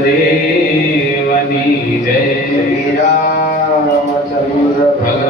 દેવની જય શ્રી રામચંદ્ર ભગવાન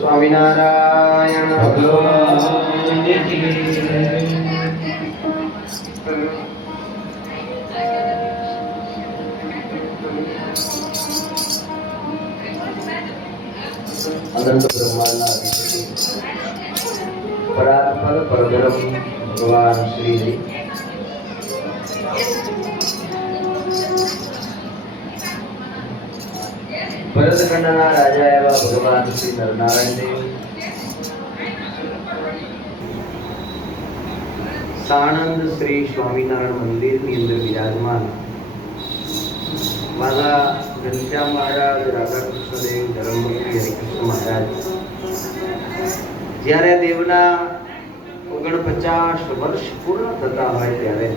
સ્વામિનારાયણ અનંત બ્રહ્માંડના પરાત્પર પરબ્રહ્મ ભગવાન શ્રી ભરતખંડના રાજા એવા ભગવાન શ્રી નરનારાયણ દેવ સાણંદ શ્રી સ્વામિનારાયણ મંદિરની અંદર વિરાજમાન મારા ઘનશ્યામ મહારાજ, રાધાકૃષ્ણદેવ, ધર્મભક્તિ હરિકૃષ્ણ મહારાજ જ્યારે દેવના 49 વર્ષ પૂર્ણ થતા હોય ત્યારે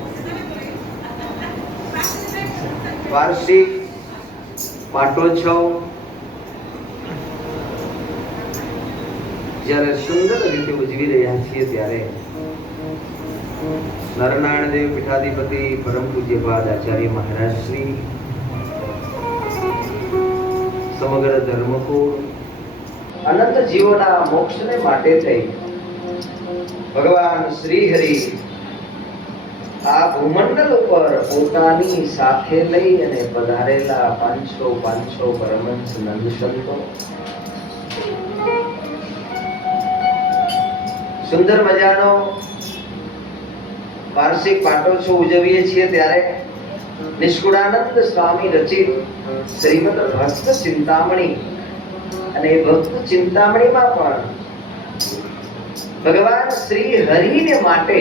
વાર્ષિક પાટોત્સવ જ્યારે સુંદર રીતે ઉજવી રહ્યા છીએ ત્યારે નરનારાયણ દેવ પીઠાધિપતિ પરમ પૂજ્યપાદ આચાર્ય મહારાજ શ્રી સમગ્ર ધર્મકુળ અનંત જીવોના મોક્ષને માટે થઈ ભગવાન શ્રી હરિ આ ભૂમંડળ ઉપર પોતાની સાથે લઈ અને પધારેલા 500 પરમહંસ નંદ સંતો સુંદર મજાનો વાર્ષિક પાટોત્સવ ઉજવીએ છીએ ત્યારે નિષ્કુળાનંદ સ્વામી રચિત શ્રીમદ ભક્ત ચિંતામણી, અને એ ભક્ત ચિંતામણીમાં પણ ભગવાન શ્રી હરિને માટે,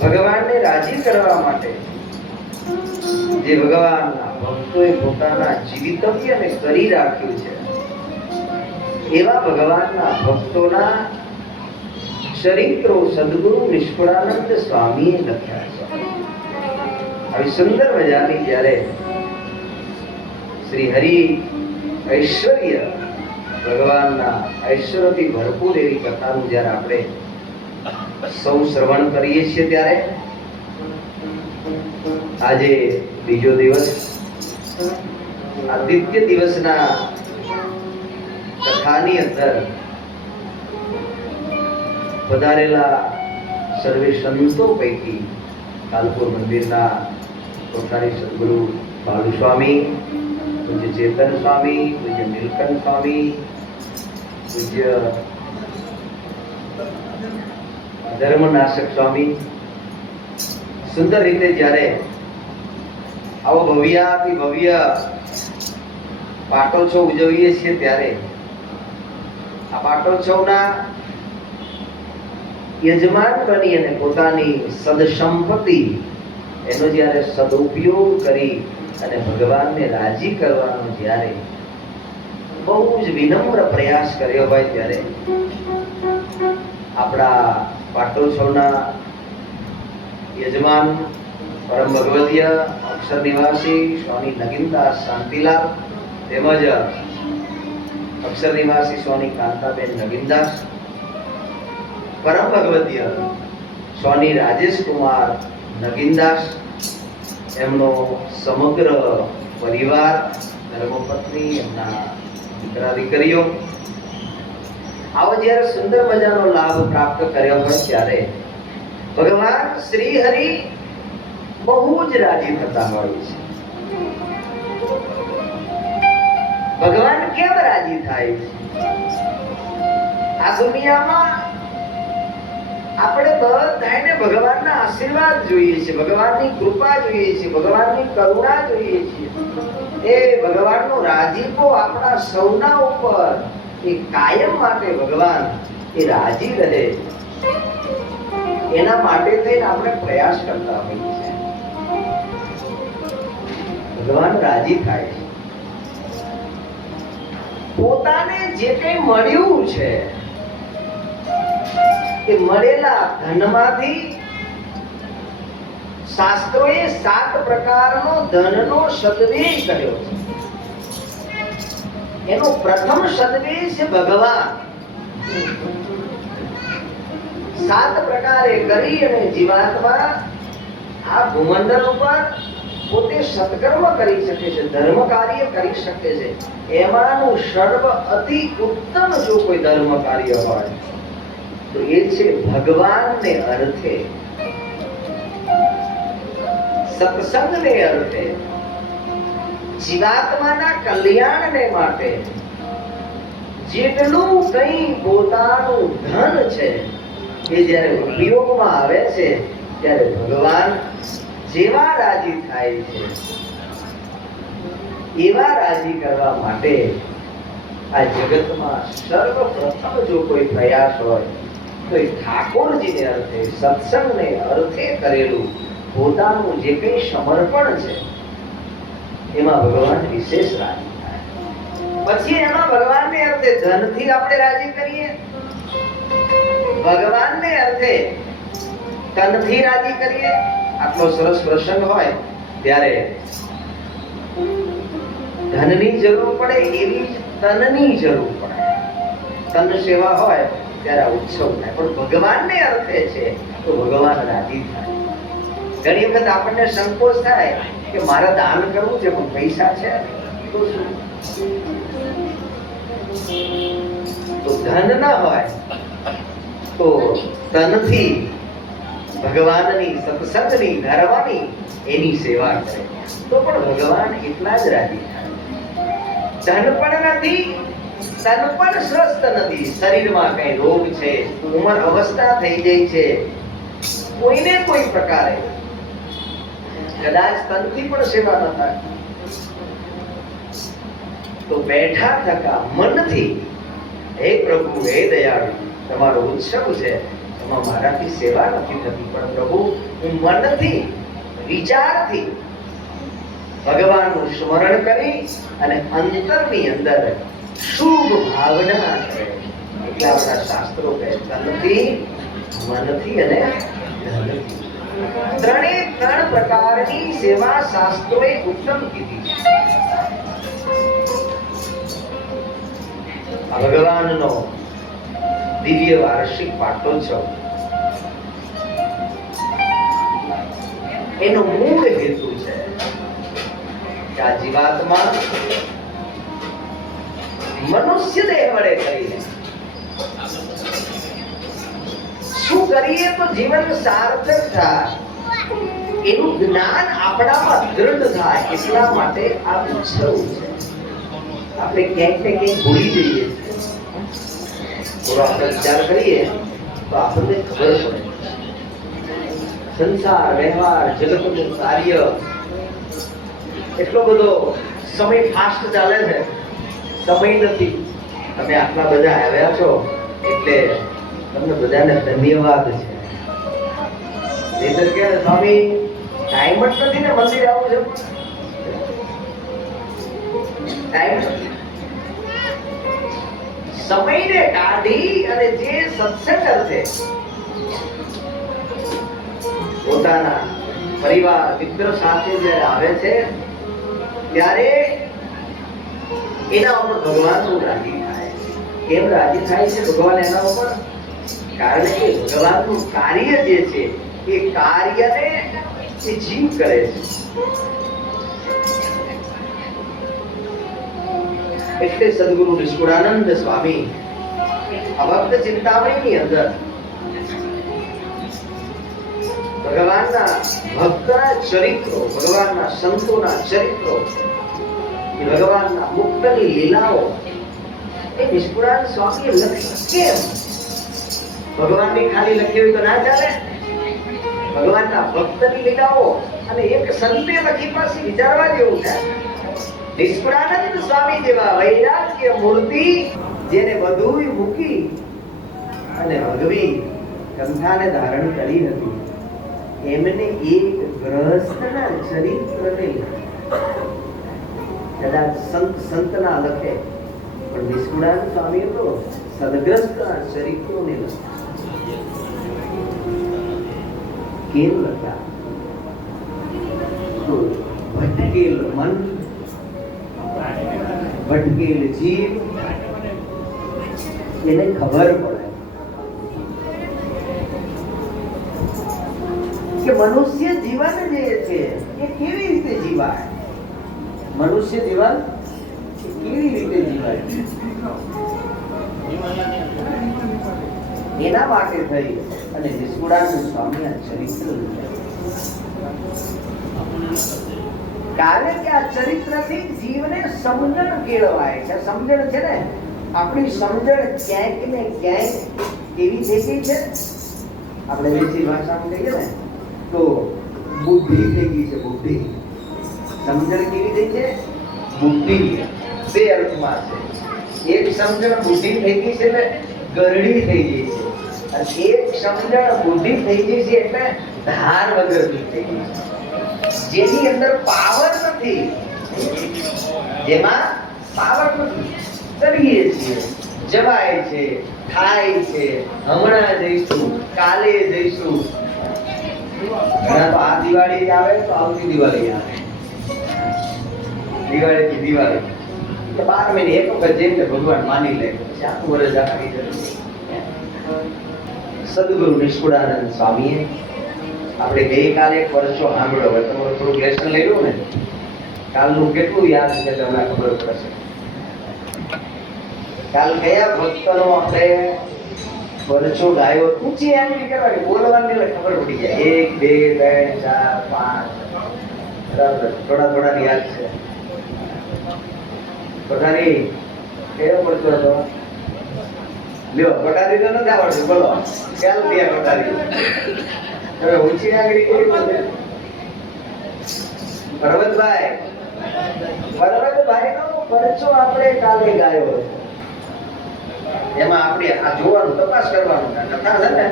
ભગવાનને રાજી કરવા માટે જે ભગવાનના ભક્તોએ પોતાના જીવિતવ્યને કરી રાખ્યું છે, એવા ભગવાનના ભક્તોના ચરિત્રો સદગુરુ નિષ્કુળાનંદ સ્વામીએ લખ્યા છે. આવી સુંદર મજાની જ્યારે શ્રી હરિ ઐશ્વર્ય, ભગવાનના ઐશ્વર્યથી ભરપૂર એવી કથાનું જ્યારે આપણે સૌ શ્રવણ કરીએ છીએ ત્યારે આજે બીજો દિવસ, આ દ્વિતીય દિવસના કથાની અંદર પધારેલા સર્વે સંતો પૈકી કાલપુર મંદિરના કોઠારી સદગુરુ બાલુ સ્વામી, પૂજ્ય ચેતન સ્વામી, પૂજ્ય નીલકંઠ સ્વામી, પૂજ્ય ધર્મનાશક સ્વામી સુંદર રીતે જ્યારે આવો ભવ્યાતિ ભવ્ય પાટોત્સવ ઉજવીએ છીએ ત્યારે આ પાટોત્સવના યજમાન બની અને પોતાની સદસંપત્તિ એનો જ્યારે સદુપયોગ કરી અને ભગવાનને રાજી કરવાનો જ્યારે બહુ જ વિનમ્ર પ્રયાસ કર્યો હોય ત્યારે આપણા પાટોત્સવના યજમાન પરમ ભગવદીય અક્ષર નિવાસી સ્વામી નગીનદાસ શાંતિલાલ તેમજ અક્ષર નિવાસી સ્વામી કાંતાબેન નગીનદાસ, પરમ ભગવદીય સ્વામી રાજેશ કુમાર નગીનદાસ, એમનો સમગ્ર પરિવાર, ધર્મપત્ની, એમના દીકરા દીકરીઓ આવો જ્યારે સુંદર મજાનો લાભ પ્રાપ્ત કર્યો હોય ત્યારે ભગવાન શ્રી હરિ બહુ જ રાજી થતા હોય છે. ભગવાન કેમ રાજી થાય છે? આ દુનિયામાં આપણે બધાને ભગવાનના આશીર્વાદ જોઈએ છે, ભગવાનની કૃપા જોઈએ છે, ભગવાનની કરુણા જોઈએ છે. એ ભગવાનનો રાજીપો આપણા સૌના ઉપર એ કાયમ માટે ભગવાન એ રાજી રહે એના માટે થઈને આપણે પ્રયાસ કરતા હોઈએ છીએ. ભગવાન રાજી થાય છે. પોતાને જે કંઈ મળ્યું છે એ મળેલા ધનમાંથી શાસ્ત્રોએ 7 પ્રકારનો ધનનો સદવ્યય કર્યો છે. એનો પ્રથમ સદવ્યય છે ભગવાન. 7 પ્રકારે કરી અને જીવાત્મા આ ભૂમંડળ ઉપર પોતે સત્કર્મ કરી શકે છે, ધર્મ કાર્ય કરી શકે છે. એમાંનું સર્વ અતિ ઉત્તમ જો કોઈ ધર્મ કાર્ય હોય તો એ છે ભગવાનને અર્થે, સત્સંગને અર્થે, જીવાત્માના કલ્યાણને માટે જેટલું કંઈ પોતાનું ધન છે એ જ્યારે ઉપયોગમાં આવે છે ત્યારે ભગવાન જેવા રાજી થાય છે એવા રાજી કરવા માટે આ જગતમાં સર્વપ્રથમ જો કોઈ પ્રયાસ હોય તો એ ઠાકોરજીને અર્થે, સત્સંગને અર્થે કરેલું પોતાનું જે કંઈ સમર્પણ છે એમાં ભગવાન વિશેષ રાજી થાય. પછી એમાં ભગવાનને અર્થે ધનથી આપણે રાજી કરીએ, ભગવાનને અર્થે તનથી રાજી કરીએ. આટલો સરસ પ્રસંગ હોય ત્યારે ધનની જરૂર પડે એવી જ તનની જરૂર પડે. તન સેવા હોય ત્યારે ઉત્સવ થાય, પણ ભગવાનને અર્થે છે તો ભગવાન રાજી થાય. ઘણી વખત આપણને સંકોચ થાય કે મારે દાન કરવું છે પણ પૈસા છે તો શું? તો ધન ના હોય તો તનથી ભગવાનની, સત્સંગની, ધર્મની એની સેવા કરે તો પણ ભગવાન એટલા જ રાજી થાય. ધન પણ નથી તન પણ સ્વસ્થ નથી, શરીરમાં કઈ રોગ છે, ઉંમર અવસ્થા થઈ ગઈ છે, કોઈને કોઈ પ્રકારે કદાચ તનથી પણ સેવા ન થાય તો બેઠા થકા મનથી, હે પ્રભુ, હે દયાળુ, તમારો ઉત્સવ છે, એમાં મારાથી સેવા નથી થતી, પણ પ્રભુ હું મનથી, વિચારથી ભગવાનનું સ્મરણ કરી અને અંતરની અંદર શુભ ભાવના કરે. એટલે આપણા શાસ્ત્રો કહે તનથી, મનથી અને ધનથી. ત્રણ પ્રકારની સેવા શાસ્ત્રોએ ઉત્તમ કીધી. આ ભગવાનનો દિવ્ય વાર્ષિક પાટોત્સવ, એનો મૂળ હેતુ છે કે આ જીવાત્મા મનુષ્ય દેહ વડે કરીને શું કરીએ તો જીવન સાર્થક થાય, એનું જ્ઞાન આપણામાં દૃઢ થાય, એટલા માટે આ ઉત્સવ છે. આપણે ક્યાંક ને ક્યાંક ભૂલી જઈએ, થોડો આપણે વિચાર કરીએ તો આપણને ખબર પડે સંસાર, વ્યવહાર, જગતનું કાર્ય એટલો બધો સમય ફાસ્ટ ચાલે છે, સમય નથી. તમે આટલા બધા આવ્યા છો એટલે તમને બધાને ધન્યવાદ છે. નહીંતર કે સ્વામી ટાઈમ જ નથી ને મંદિર આવું છે, ટાઈમ નથી. સમયને કાઢી અને જે સત્સંગ અર્થે પોતાના પરિવાર મિત્ર સાથે જ્યારે આવે છે ત્યારે એના ઉપર ભગવાન શું રાજી થાય? કેમ રાજી થાય છે ભગવાન એના ઉપર? કારણ કે ભગવાનનું કાર્ય જે છે એ કાર્યને એ જીવ કરે છે. એટલે સદગુરુ નિષ્કુળાનંદ સ્વામી આ ભક્ત ચિંતામણીની અંદર ભગવાનના ભક્તના ચરિત્રો, ભગવાનના સંતોના ચરિત્રો, ભગવાનના મુક્તની લીલાઓ એ નિષ્કુળાનંદ સ્વામીએ લખી. કેમ? ભગવાનની ખાલી લખી હોય તો ના ચાલે. ભગવાનના ભક્તની લીલાઓ અને એક સંતે લખી પાછી વિચારવા જેવું છે. નિષ્કુળાનંદ સ્વામી જેવા વૈરાગ્ય મૂર્તિ જેને બધું મૂકી અને ભગવી કંઠાને ધારણ કરી હતી, એમને એક ગ્રહસ્થના ચરિત્રને કદાચ સંતના લખે, પણ નિષ્કુળાનંદ સ્વામીએ તો સદગ્રસ્તના ચરિત્રોને લખ્યા. કેમ લખ્યા? તો ભટકેલ મન, ભટકેલ જીવ એને ખબર પડે કે મનુષ્ય જીવન જે છે એ કેવી રીતે જીવાય, મનુષ્ય જીવન કેવી રીતે જીવાય, એના માટે થઈ અને નિષ્કુળાનંદ સ્વામી આ ચરિત્ર કારણ કે આ ચરિત્રથી જીવને સમજણ કેળવાય છે. સમજણ છે ને, આપણી સમજણ ક્યાંક ને ક્યાંક કેવી થઈ ગઈ છે, આપણે દેશી ભાષામાં કહીએ ને તો બુદ્ધિ થઈ ગઈ છે. બુદ્ધિ, સમજણ કેવી થઈ છે? બુદ્ધિ. બે અર્થમાં છે. એક સમજણ બુદ્ધિ થઈ ગઈ છે એટલે ગરડી થઈ ગઈ છે, અને એક સમજણ બુદ્ધિ થઈ ગઈ છે એટલે ધાર વગરની થઈ ગઈ છે, જેની અંદર પાવર નથી, જેમાં પાવર નથી. કરીએ છીએ, જવાય છે, થાય છે, હમણાં જઈશું, કાલે જઈશું. ઘણા તો આ દિવાળી આવે તો આવતી દિવાળી આવે, દિવાળી થી દિવાળી 12 મહિને એક વખત જેમ કે ભગવાન માની લે પછી આખું વર્ષ આવી જરૂર. સદગુરુ નિષ્કુળાનંદ સ્વામીએ આપણે ગઈકાલે એક વર્ષો સાંભળ્યો, હવે તમારું થોડું લેસન લઈ લો ને, કાલનું કેટલું યાદ છે તમને ખબર પડશે. કાલ કયા ભક્તનો આપણે વર્ષો ગાયો ઊંચી એમ નહીં કરવાની, બોલવાની એટલે ખબર પડી જાય. 1 2 3 4 5 બરાબર, થોડા થોડા યાદ છે. પોતાની કેવો પડતો હતો? લ્યો કોટારી તો નથી આવડતું, બોલો ખ્યાલ દિયા કોટારી. હવે ઊંચી આંગળી કેવી બોલે? પર્વતભાઈ નો પરચો આપણે કાલે ગાયો. એમાં આપણે આ જોવાનું, તપાસ કરવાનું. કથા છે ને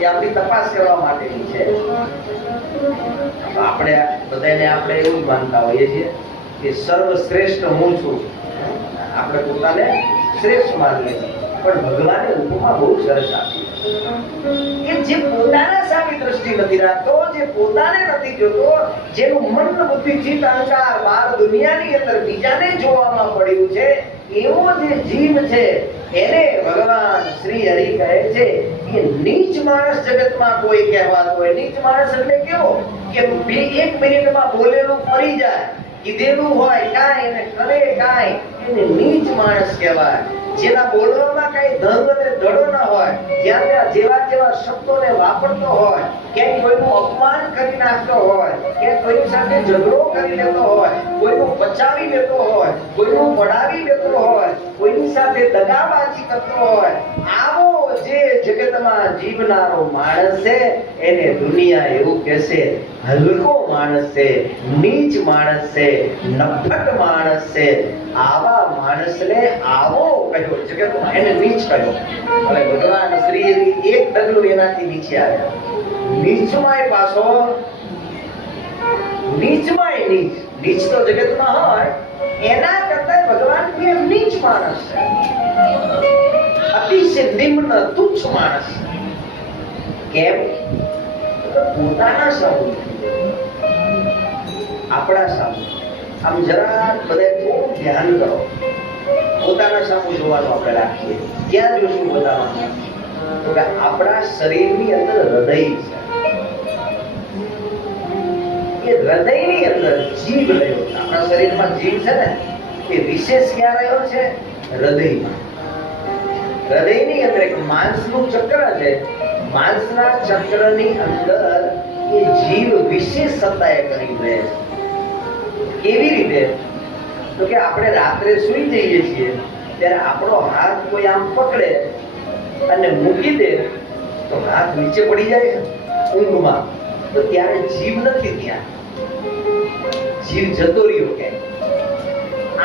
એ આપણી તપાસ કરવા માટેની છે. આપણે બધાને આપણે એવું માનતા હોઈએ છીએ કે સર્વશ્રેષ્ઠ હું છું, આપણે પોતાને શ્રેષ્ઠ માનીએ છીએ. પણ ભગવાને ઉપમા બહુ સરસ આપી કે જે પોતાના સામે દ્રષ્ટિ નથી રાખતો, જે પોતાને નથી જોતો, જેનું મન બુદ્ધિ ચિત્ત અહંકાર બહાર દુનિયાની અંદર બીજાને જોવામાં પડ્યું છે, એવો જે જીવ છે એને ભગવાન શ્રી હરિ કહે છે કે નીચ માણસ જગતમાં કોઈ કહેવાતો હોય. નીચ માણસ એટલે કેવો કે 1 મિનિટમાં બોલેલું ફરી જાય, કીધેલું હોય કાંઈ અને કરે કાંઈ, એને નીચ માણસ કહેવાય. જેના બોલવામાં કઈ ધંગ અને ધડો ન હોય, જ્યાં ત્યાં જેવા જેવા શબ્દોને વાપરતો હોય, ક્યાંય કોઈનું અપમાન કરી નાખતો હોય, ક્યાંય કોઈની સાથે ઝઘડો કરી લેતો હોય, કોઈનું બચાવી લેતો હોય, કોઈનું પડાવી લેતો હોય, કોઈની સાથે દગાબાજી કરતો હોય, આવો જે જગતમાં જીવનારો માણસ છે એને દુનિયા એવું કહેશે હલકો માણસ છે, નીચ માણસ છે, નફટ માણસ છે. આવા માણસને આવો કહ્યો જગતમાં, એને નીચ કહ્યો. હવે ભગવાન શ્રી એક ડગલું એનાથી નીચે આવ્યા. નીચમાંય પાછો નીચમાંય નીચ. નીચ તો જગતમાં હોય એના કરતા ભગવાન કે નીચ માણસ છે, અતિશય નિમ્ન તુચ્છ માણસ. કેમ? પોતાના સામું, આપણા સામું. આમ જરા બધા થોડું ધ્યાન કરો. પોતાના સામું જોવાનું આપણે રાખીએ. ક્યાં જોશું પોતાના? તો કે આપણા શરીરની અંદર હૃદય છે. એ હૃદયની અંદર જીવ રહ્યો છે. આપણા શરીરમાં જીવ છે ને, એ વિશેષ ક્યાં રહ્યો છે? હૃદયમાં. હૃદયની અંદર એક માંસનું ચક્ર છે. માંસના ચક્રની અંદર એ જીવ વિશેષ સત્તાએ કરી રહે છે. કેવી રીતે? તો કે આપણે રાત્રે સૂઈ જઈએ છીએ ત્યારે આપણો હાથ કોઈ આમ પકડે અને મૂકી દે તો હાથ નીચે પડી જાય ઊંઘમાં, તો ત્યારે જીવ નથી ત્યાં, જીવ જતો રહ્યો. કે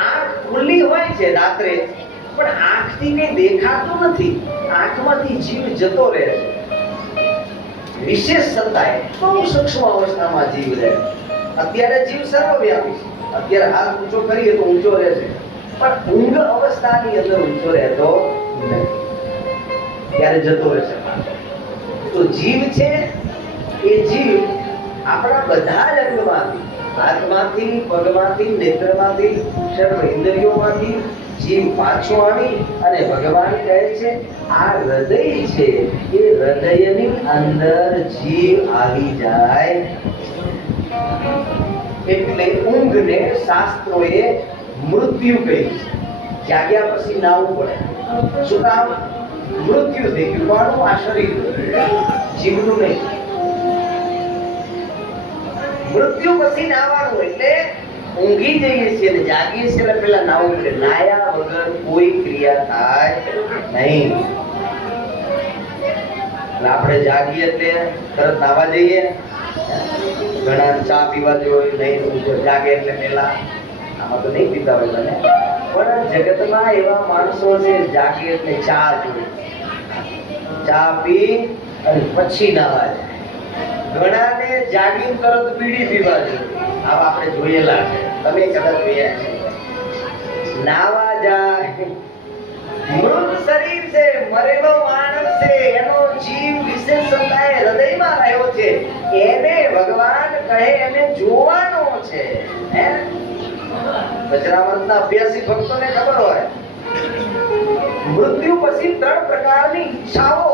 આંખ ખુલ્લી હોય છે રાત્રે, પણ આંખથી કઈ દેખાતું નથી, આંખમાંથી જીવ જતો રહે છે. વિશેષ સત્તાએ બહુ સૂક્ષ્મ અવસ્થામાં જીવ રહે. અત્યારે જીવ સર્વવ્યાપી છે. અત્યારે હાથ ઊંચો કરીએ તો ઊંચો રહે છે, પણ ઊંઘ અવસ્થાની અંદર ઊંચો રહેતો નથી, ત્યારે જતો રહેશે. તો જીવ છે એ જીવ આપણા બધા જ અંગમાંથી, હાથમાંથી, પગમાંથી, નેત્રમાંથી, સર્વ ઇન્દ્રિયોમાંથી જીવ પાછો આવી અને ભગવાન કહે છે આ હૃદય છે, એ હૃદયની અંદર જીવ આવી જાય. એટલે ઊંઘને શાસ્ત્રોએ મૃત્યુ કહી છે. જાગ્યા પછી નાવું પડે. શું કામ? મૃત્યુ થઈ ગયું. કોનું? આ શરીર, જીવનું નહીં. મૃત્યુ પછી નાવાનું એટલે ઊંઘી જઈએ છીએ ને જાગીએ છીએ એટલે પેલા નાવું પડે. નાયા વગર કોઈ ક્રિયા થાય નહીં. આપણે જાગીએ એટલે તરત નાવા જઈએ. ઘણા ચા પીવા જોઈએ નહીં, જાગે એટલે પેલા. આમાં તો નહીં પીતા હોય મને, પણ જગતમાં એવા માણસો છે જાગે એટલે ચા જોઈએ, ચા પી અને પછી નાવા જાય. ઘણાને જાગીને તરત બીડી પીવા જોઈએ. આવા આપણે જોયેલા છે, તમે કદાચ જોયા છે. નાવા જાય. મૃત શરીર છે, મરેલો માણસ છે, એનો જીવ વિશેષ સત્તાએ હૃદયમાં રહ્યો છે. એને ભગવાન કહે એને જોવાનો છે. વચનામૃતના અભ્યાસી ભક્તોને ખબર હોય મૃત્યુ પછી 3 પ્રકારની ઈચ્છાઓ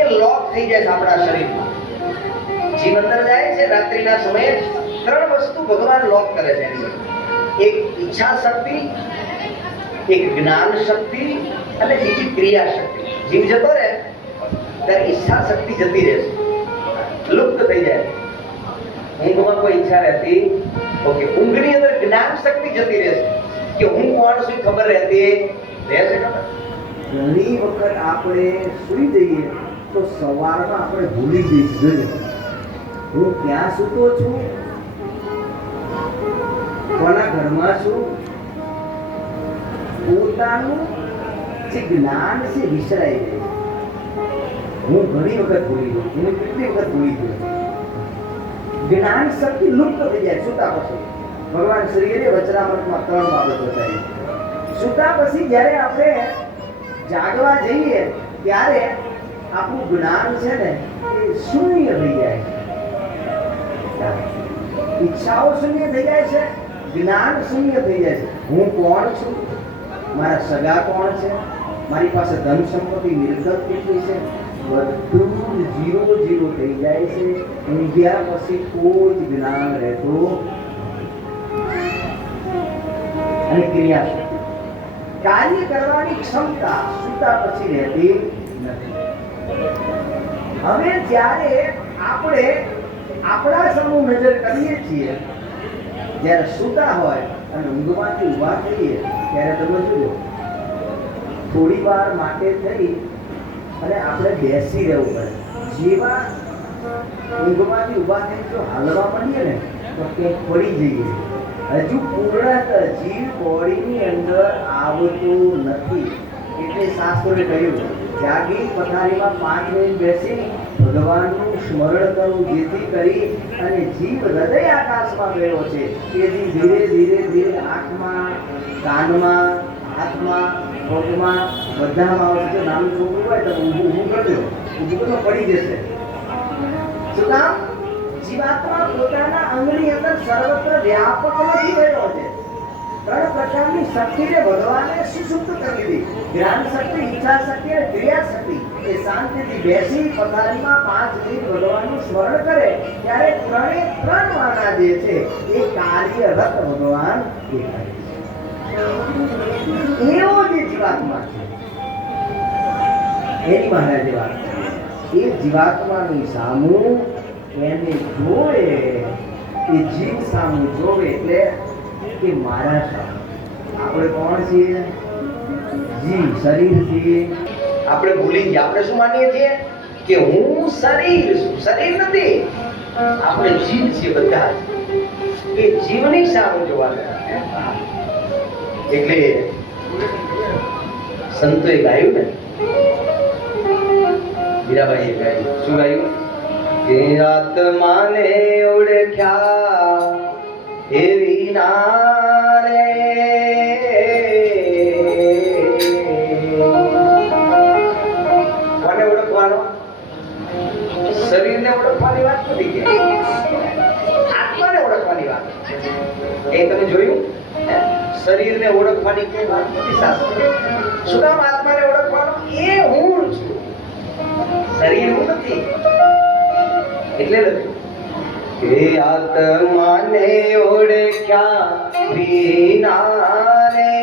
એ લોક થઈ જાય છે આપણા શરીરમાં. જીવ અંદર જાય છે રાત્રિના સમયે, 3 વસ્તુ ભગવાન લોક કરે છે. એક ઈચ્છા શક્તિ, એક જ્ઞાન શક્તિ અને બીજી ક્રિયા શક્તિ. જીવ જતો રહે ત્યારે ઈચ્છા શક્તિ જતી રહે છે, લુપ્ત થઈ જાય. ઊંઘમાં કોઈ ઈચ્છા રહેતી, ઓકે. ઊંઘની અંદર જ્ઞાન શક્તિ જતી રહે છે. કે હું કોણ છું એ ખબર રહેતી રહે છે ખબર? ઘણી વખત આપણે સૂઈ જઈએ તો સવારમાં આપણે ભૂલી જઈએ હું ક્યાં સૂતો છું, કોના ઘરમાં છું. પોતાનું જે જ્ઞાન છે વિસરાઈ જાય. હું ઘણી વખત ભૂલી ગયો, હું કેટલી વખત ભૂલી ગયો. જ્ઞાન શક્તિ લુપ્ત થઈ જાય સૂતા પછી. ભગવાન શ્રીએ વચનામૃતમાં 3 બાબત બતાવી. સૂતા પછી જ્યારે આપણે જાગવા જઈએ ત્યારે આપણું જ્ઞાન છે ને એ શૂન્ય થઈ જાય છે. ઈચ્છાઓ શૂન્ય થઈ જાય છે, જ્ઞાન શૂન્ય થઈ જાય છે. હું કોણ છું, મારા સગા કોણ છે, મારી પાસે ધન સંપત્તિ મિલકત કેટલી છે, બધું જીરો જીરો થઈ જાય છે. ઊંઘ્યા પછી કોઈ જ જ્ઞાન રહેતું અને ક્રિયા કાર્ય કરવાની ક્ષમતા સૂતા પછી રહેતી નથી. હવે જ્યારે આપણે આપણા સમૂહ નજર કરીએ છીએ, જ્યારે સૂતા હોય અને ઊંઘમાંથી ઊભા થઈએ ત્યારે તમે જુઓ થોડી વાર માટે થઈ અને આપણે બેસી રહેવું પડે. જેવા ઊંઘમાંથી ઊભા થઈ જો હાલવા માંડીએ ને તો ક્યાંક પડી જઈએ. હજુ પૂર્ણત જીવ બોડીની અંદર આવતું નથી. એટલે શાસ્ત્રોએ કહ્યું જાગી પથારીમાં 5 મિનિટ બેસી ભગવાનનું સ્મરણ કરવું, જેથી કરી અને જીવ હૃદય આકાશમાં ગયો છે. તેથી ધીરે ધીરે ધીરે આંખમાં, કાનમાં, હાથમાં, પગમાં બધામાં આવશે. નાનું છોકરું હોય તો ઊભું કરજો, ઊભું તો પડી જશે. શું કામ? જીવાત્મા પોતાના અંગની અંદર સર્વત્ર વ્યાપક નથી ગયો છે. 3 પ્રકારની શક્તિને ભગવાને સુષુપ્ત કરી દીધી. જ્ઞાન શક્તિ, ઈચ્છા શક્તિ અને ક્રિયા શક્તિ. એ શાંતિથી બેસી પથારીમાં 5 મિનિટ ભગવાનનું સ્મરણ કરે ત્યારે 3 વાના જે છે એ કાર્યરત ભગવાન દેખાય છે. એવો જે જીવાત્મા છે એની મહારાજે વાત એ જીવાત્માની સામું એને જોવે, એ જીવ સામું જોવે એટલે કે મારા સામું. આપણે કોણ છીએ? જીવ, શરીર છીએ. આપણે ભૂલી ગયા. આપણે શું માનીએ છીએ કે હું શરીર છું. શરીર નથી, આપણે જીવ છીએ બધા. એ જીવની સામું જોવાનું. એટલે સંતોએ ગાયું ને, મીરાબાઈએ ગાયું. શું ગાયું? કે આત્માને ઓળખ્યા એવી નારે કોને ઓળખવાનો? શરીરને ઓળખવાની વાત નથી કે આત્માને ઓળખવાની વાત. એ તમે જોયું? શરીરને ઓળખવાની કોઈ વાત નથી શાસ્ત્ર. શું કામ આત્માને ઓળખવાનો? એ હું છું, શરીર હું નથી. એટલે લખ્યું કે આત્માને ઓળખ્યા વિના રે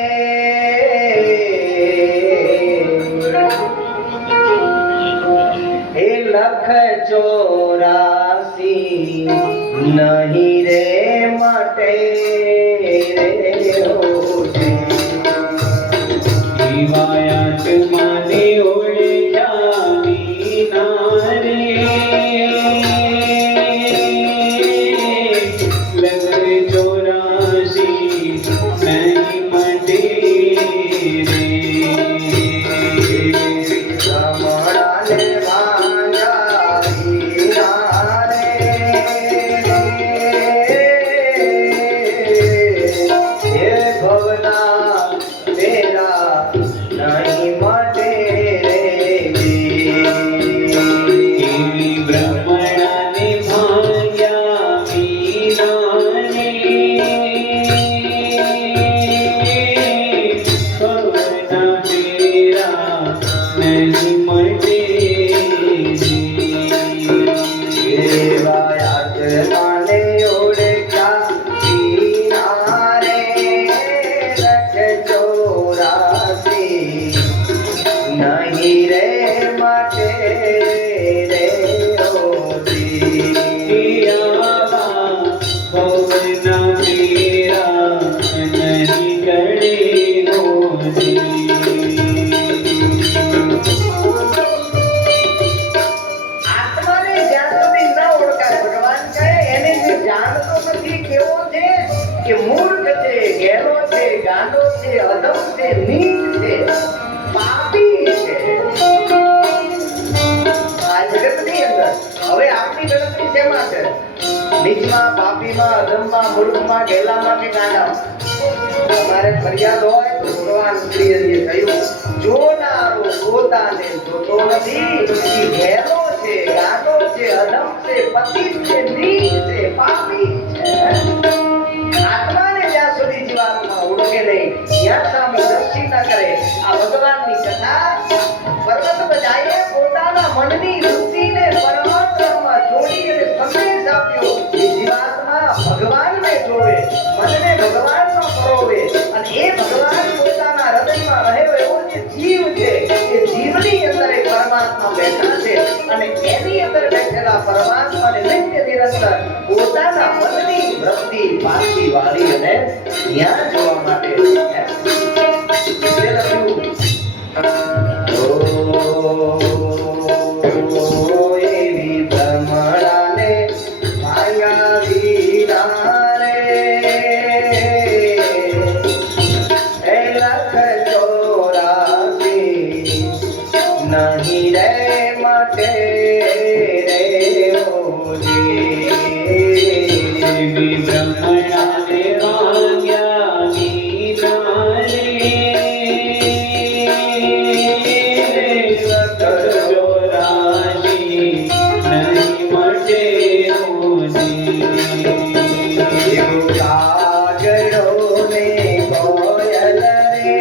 એ 184 નહીં રે માટે આત્માને ઓળખ્યા વિના રે 184 નહીં મટે રે. રમણાને વાંજા વિના રે એ ભવના તેરા નહીં નીચમાં, પાપીમાં, અધમમાં, મૂર્ખમાં, ગેલામાં કે ગાંડામાં તમારે ફરિયાદ હોય તો ભગવાન શ્રીહરિએ કહ્યું જોનારો પોતાને જોતો નથી, એ ઘેરો છે, ગાંડો છે, અધમ છે, પતિત છે, નીચ છે, પાપી છે. આત્માને જ્યાં સુધી જીવાત્મા ઓળખે નહીં ત્યાં સામે દ્રષ્ટિ ન કરે. આ ભગવાનની કથા પર્વત બજાઈએ પોતાના મનની વૃત્તિને પરમાત્મામાં જોડી અને સંદેશ આપ્યો. એ જીવાત્મા ભગવાનને જોવે, મનને ભગવાનમાં પરોવે અને એ ભગવાન પોતાના હૃદયમાં રહેલો એવો જે જીવ છે એ જીવની અંદર એક પરમાત્મા બેઠા છે અને એની અંદર બેઠેલા પરમાત્માને નિત્ય નિરંતર પોતાના મનની વૃત્તિ પાછી વાળી અને ત્યાં જોવા માટે એવી ભ્રમણાને માયા વિના રે એ લખ ચોરાસી નહીં રે માટે રે ઓજી એવી બ્રહ્મણાને માયા વિના રે લખ ચોરાસી નહીં મળે રોજી. એવું જાગડો ને કોયલ રે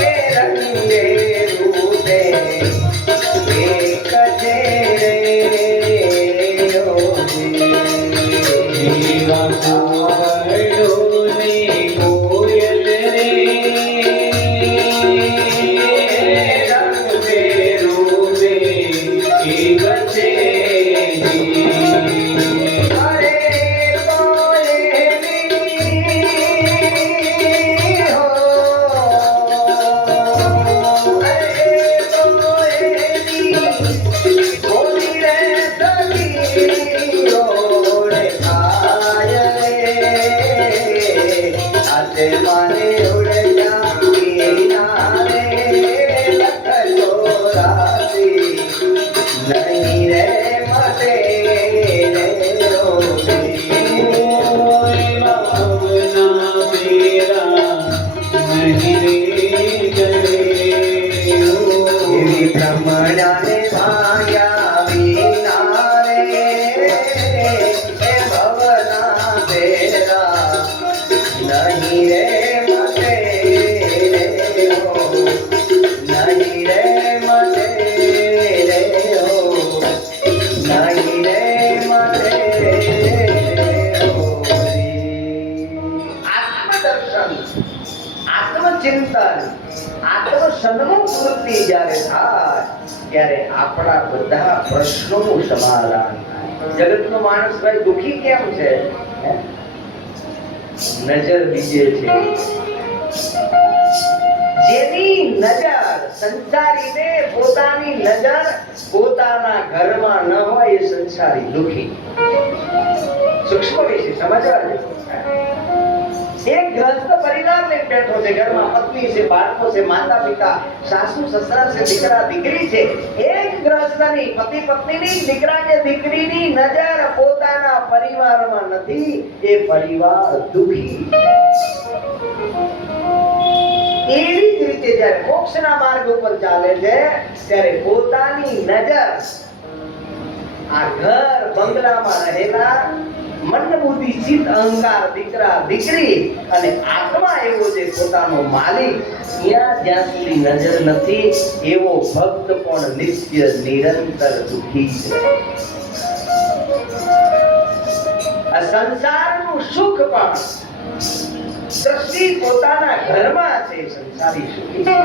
એ રંગે રૂપે એક છે રે ઓજી. એવા કારણોને કોયલ રે રંગે રૂપે એક છે. અરે કોયલી હો અરે કોયલી બોલી રે સખી ઓળે ખાય રે આતે માને ઉડે જાના રે લખ ચોરાસી નહીં રે માટે રે રોજી. એવા ભાવના મેરા નહીં રે કરે. એવી ભ્રમણાને માયા વિના રે એ ભવના તેરા નહીં રે માટે રે હો નહીં રે માટે રે હો નહીં રે માટે હો. આત્મદર્શન, આત્મચિંતન, આત્મસન્મુખ વૃત્તિ જ્યારે થાય ત્યારે આપણા બધા પ્રશ્નોનું સમાધાન થાય. જગતનો માણસ ભાઈ દુખી કેમ છે? હે? નજર બીજે છે. જેની નજર સંસારીને પોતાની નજર પોતાના ઘરમાં ન હોય એ સંસારી દુખી. સૂક્ષ્મ વિશે સમજવા જેવું. એક ગ્રસ્ત પરિવાર લઈને બેઠો છે, ઘરમાં પત્ની છે, બાળકો છે, માતા પિતા, સાસુ સસરા છે, દીકરા દીકરી છે. એક ગ્રસ્તની પતિ પત્નીની, દીકરા કે દીકરીની નજર પોતાના પરિવારમાં નથી, એ પરિવાર દુખી. એવી જ રીતે જ્યારે મોક્ષના માર્ગ ઉપર ચાલે છે ત્યારે પોતાની નજર આ ઘર બંગલામાં રહેલા મન બુદ્ધિ ચિત્ત અહંકાર દીકરા દીકરી અને આત્મા એવો જે પોતાનો માલિક ત્યાં જ્યાં સુધી નજર નથી એવો ભક્ત પણ નિત્ય નિરંતર દુખી છે. આ સંસારનું સુખ પણ દ્રષ્ટિ પોતાના ઘરમાં છે. સંસારી સુખી છે.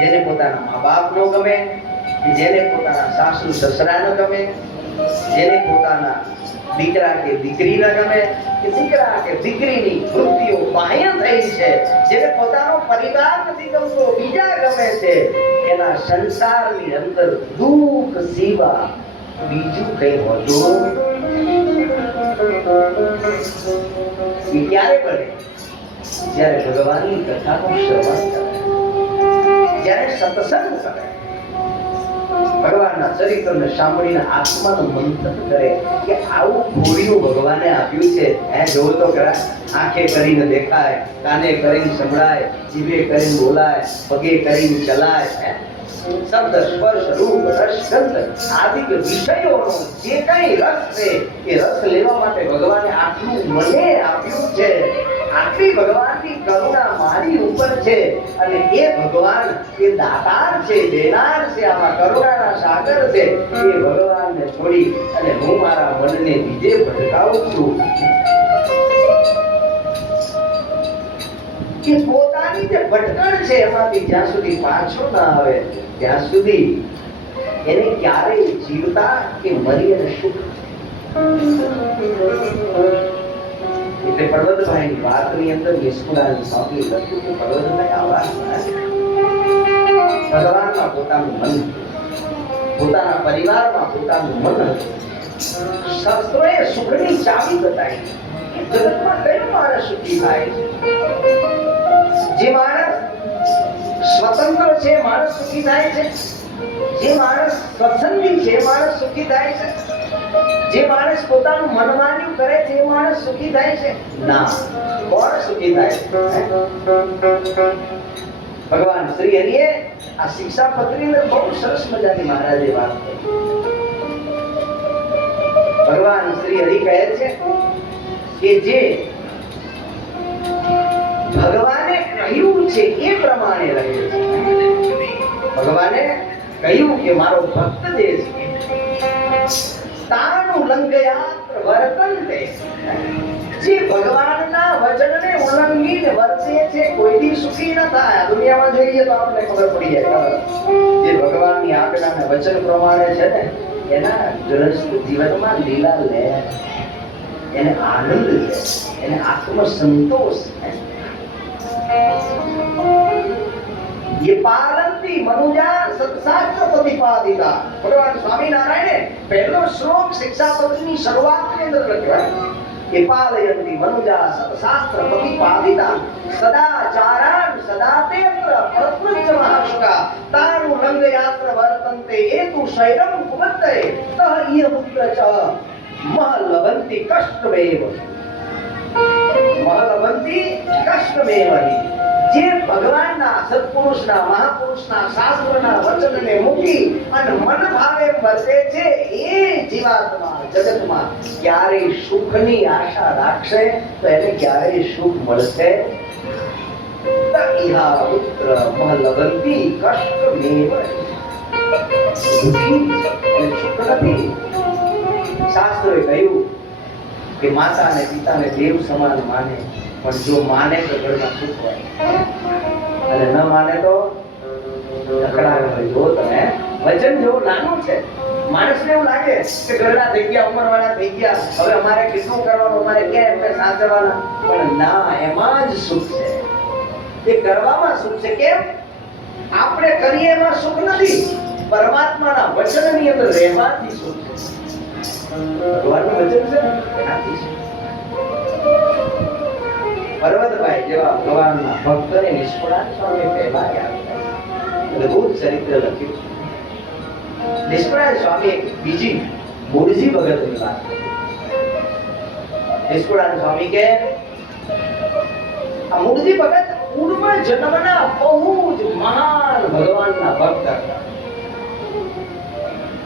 જેને પોતાના મા બાપ નો ગમે, જેને પોતાના સાસુ સસરા ન ગમે, જેને પોતાના દીકરા કે દીકરી ન ગમે, કે દીકરા કે દીકરીની વૃત્તિઓ બાહ્ય થઈ છે, જેને પોતાનો પરિવાર નથી ગમતો, બીજા ગમે છે, એના સંસારની અંદર દુઃખ સિવા બીજું કઈ હોતું એ ક્યારે બને? જ્યારે ભગવાનની કથાનું શ્રવણ કરે, જ્યારે સત્સંગ કરે. ભગવાનના ચરિત્રને સાંભળીને આત્માનું મંથન કરે કે આવું ભોળિયું ભગવાને આપ્યું છે. જોવો તો ખરા, આંખે કરીને દેખાય, કાને કરીને સંભળાય, જીભે કરીને બોલાય, પગે કરીને ચલાય, શબ્દ સ્પર્શ રૂપ રસ ગંધ આદિક વિષયોનો જે કઈ રસ છે એ રસ લેવા માટે ભગવાને આટલું મને આપ્યું છે. આટલી ભગવાનની કરુણા મારી ઉપર છે અને એ ભગવાન એ દાતાર છે, દેનાર છે, આમાં કરુણાના સાગર છે. એ ભગવાનને છોડી અને હું મારા મનને બીજે ભટકાવું છું કે પોતાની જે ભટકણ છે એમાંથી જ્યાં સુધી પાછો ના આવે ત્યાં સુધી એને ક્યારેય જીવતા કે મરી અને સુખ. એટલે પર્વતભાઈની વાતની અંદર નિષ્કુળાની સ્વામી લખ્યું કે પર્વતભાઈ આવા ભગવાનમાં પોતાનું મન, પોતાના પરિવારમાં પોતાનું મન, શાસ્ત્રોએ સુખની ચાવી બતાવી કે જગતમાં કયો માણસ સુખી થાય છે. જે માણસ સ્વતંત્ર છે માણસ સુખી થાય છે, જે માણસ સ્વચ્છંદી છે માણસ સુખી થાય છે, જે માણસ પોતાનું મનમાન્યું કરે છે એ માણસ સુખી થાય છે? ના. કોણ સુખી થાય છે? ભગવાન શ્રી હરિએ આ શિક્ષાપત્રની અંદર બહુ સરસ મજાની મહારાજે વાત કરી. ભગવાન શ્રી હરિ કહે છે કે જે ભગવાને કહ્યું છે એ પ્રમાણે રહે છે. ભગવાને કહ્યું કે મારો ભક્ત જે છે તાનું લંઘયાત્ર વર્તન્તે, જે ભગવાનના વચનને ઉલ્લંઘીને વર્તે છે કોઈ દી સુખી ન થાય. દુનિયામાં જોઈએ તો આપણને ખબર પડી જાય જે ભગવાનની આજ્ઞાને વચન પ્રમાણે છે ને એના ગ્રસ્ત જીવનમાં લીલા લે, એને આનંદ લે, એને આત્મ સંતોષ. ये पालंती मनुजा सत्शास्त्र प्रतिपादिता. भगवान स्वामीनारायणे पहलो श्लोक शिक्षापत्रीની શરૂઆતની અંદર લખ્યો કે પાલયંતી મનુજા સત્શાસ્ત્ર પ્રતિપાદિતા સદાચારાન સદાતેત્ર પ્રત્વચ મહાશુકા તારુ લંઘયાત્ર વર્તન્તે એતુ શૈરમ કુમત્તે તહ ઈય પુત્ર ચ મહલવંતી કષ્ટમેવ. મહલવંતી કષ્ટમેવ. જે ભગવાનના સત્પુરુષના મહાપુરુષના શાસ્ત્રના વચનને મૂકી અને મન ભાવે વર્તે છે એ જીવાત્મા જગતમાં ક્યારેય સુખની આશા રાખશે તો એને ક્યારેય સુખ મળશે? ઇહા પુત્ર મહલવંતી કષ્ટમેવ. દુઃખી અને સુખ નથી. શાસ્ત્રોએ કહ્યું કે માતા અને પિતાને દેવ સમાન માને, પણ જો માને તો ઘરમાં સુખ હોય અને ન માને તો ઝઘડા હોય. જો તમે વચન જેવું નાનું છે, માણસને એવું લાગે કે ઘરના થઈ ગયા, ઉંમરવાળા થઈ ગયા, હવે અમારે કેટલું કરવાનું, અમારે ક્યાં એમને સાચવવાના, પણ ના, એમાં જ સુખ છે. એ કરવામાં સુખ છે. કેમ? આપણે કરીએ એમાં સુખ નથી, પરમાત્માના વચનની અંદર રહેવાથી સુખ છે. ભગવાનનું વચન છે એનાથી સુખ. પર્વતભાઈ જેવા ભગવાનના ભક્તને નિષ્કુળાન સ્વામી પહેલા અદભુત ચરિત્ર લખ્યું છે. નિષ્કુળાન સ્વામી એક બીજી મૂળજી ભગતની વાત કરી. નિષ્કુળાન સ્વામી કે આ મૂળજી ભગત પૂર્વ જન્મના બહુ જ મહાન ભગવાનના ભક્ત હતા.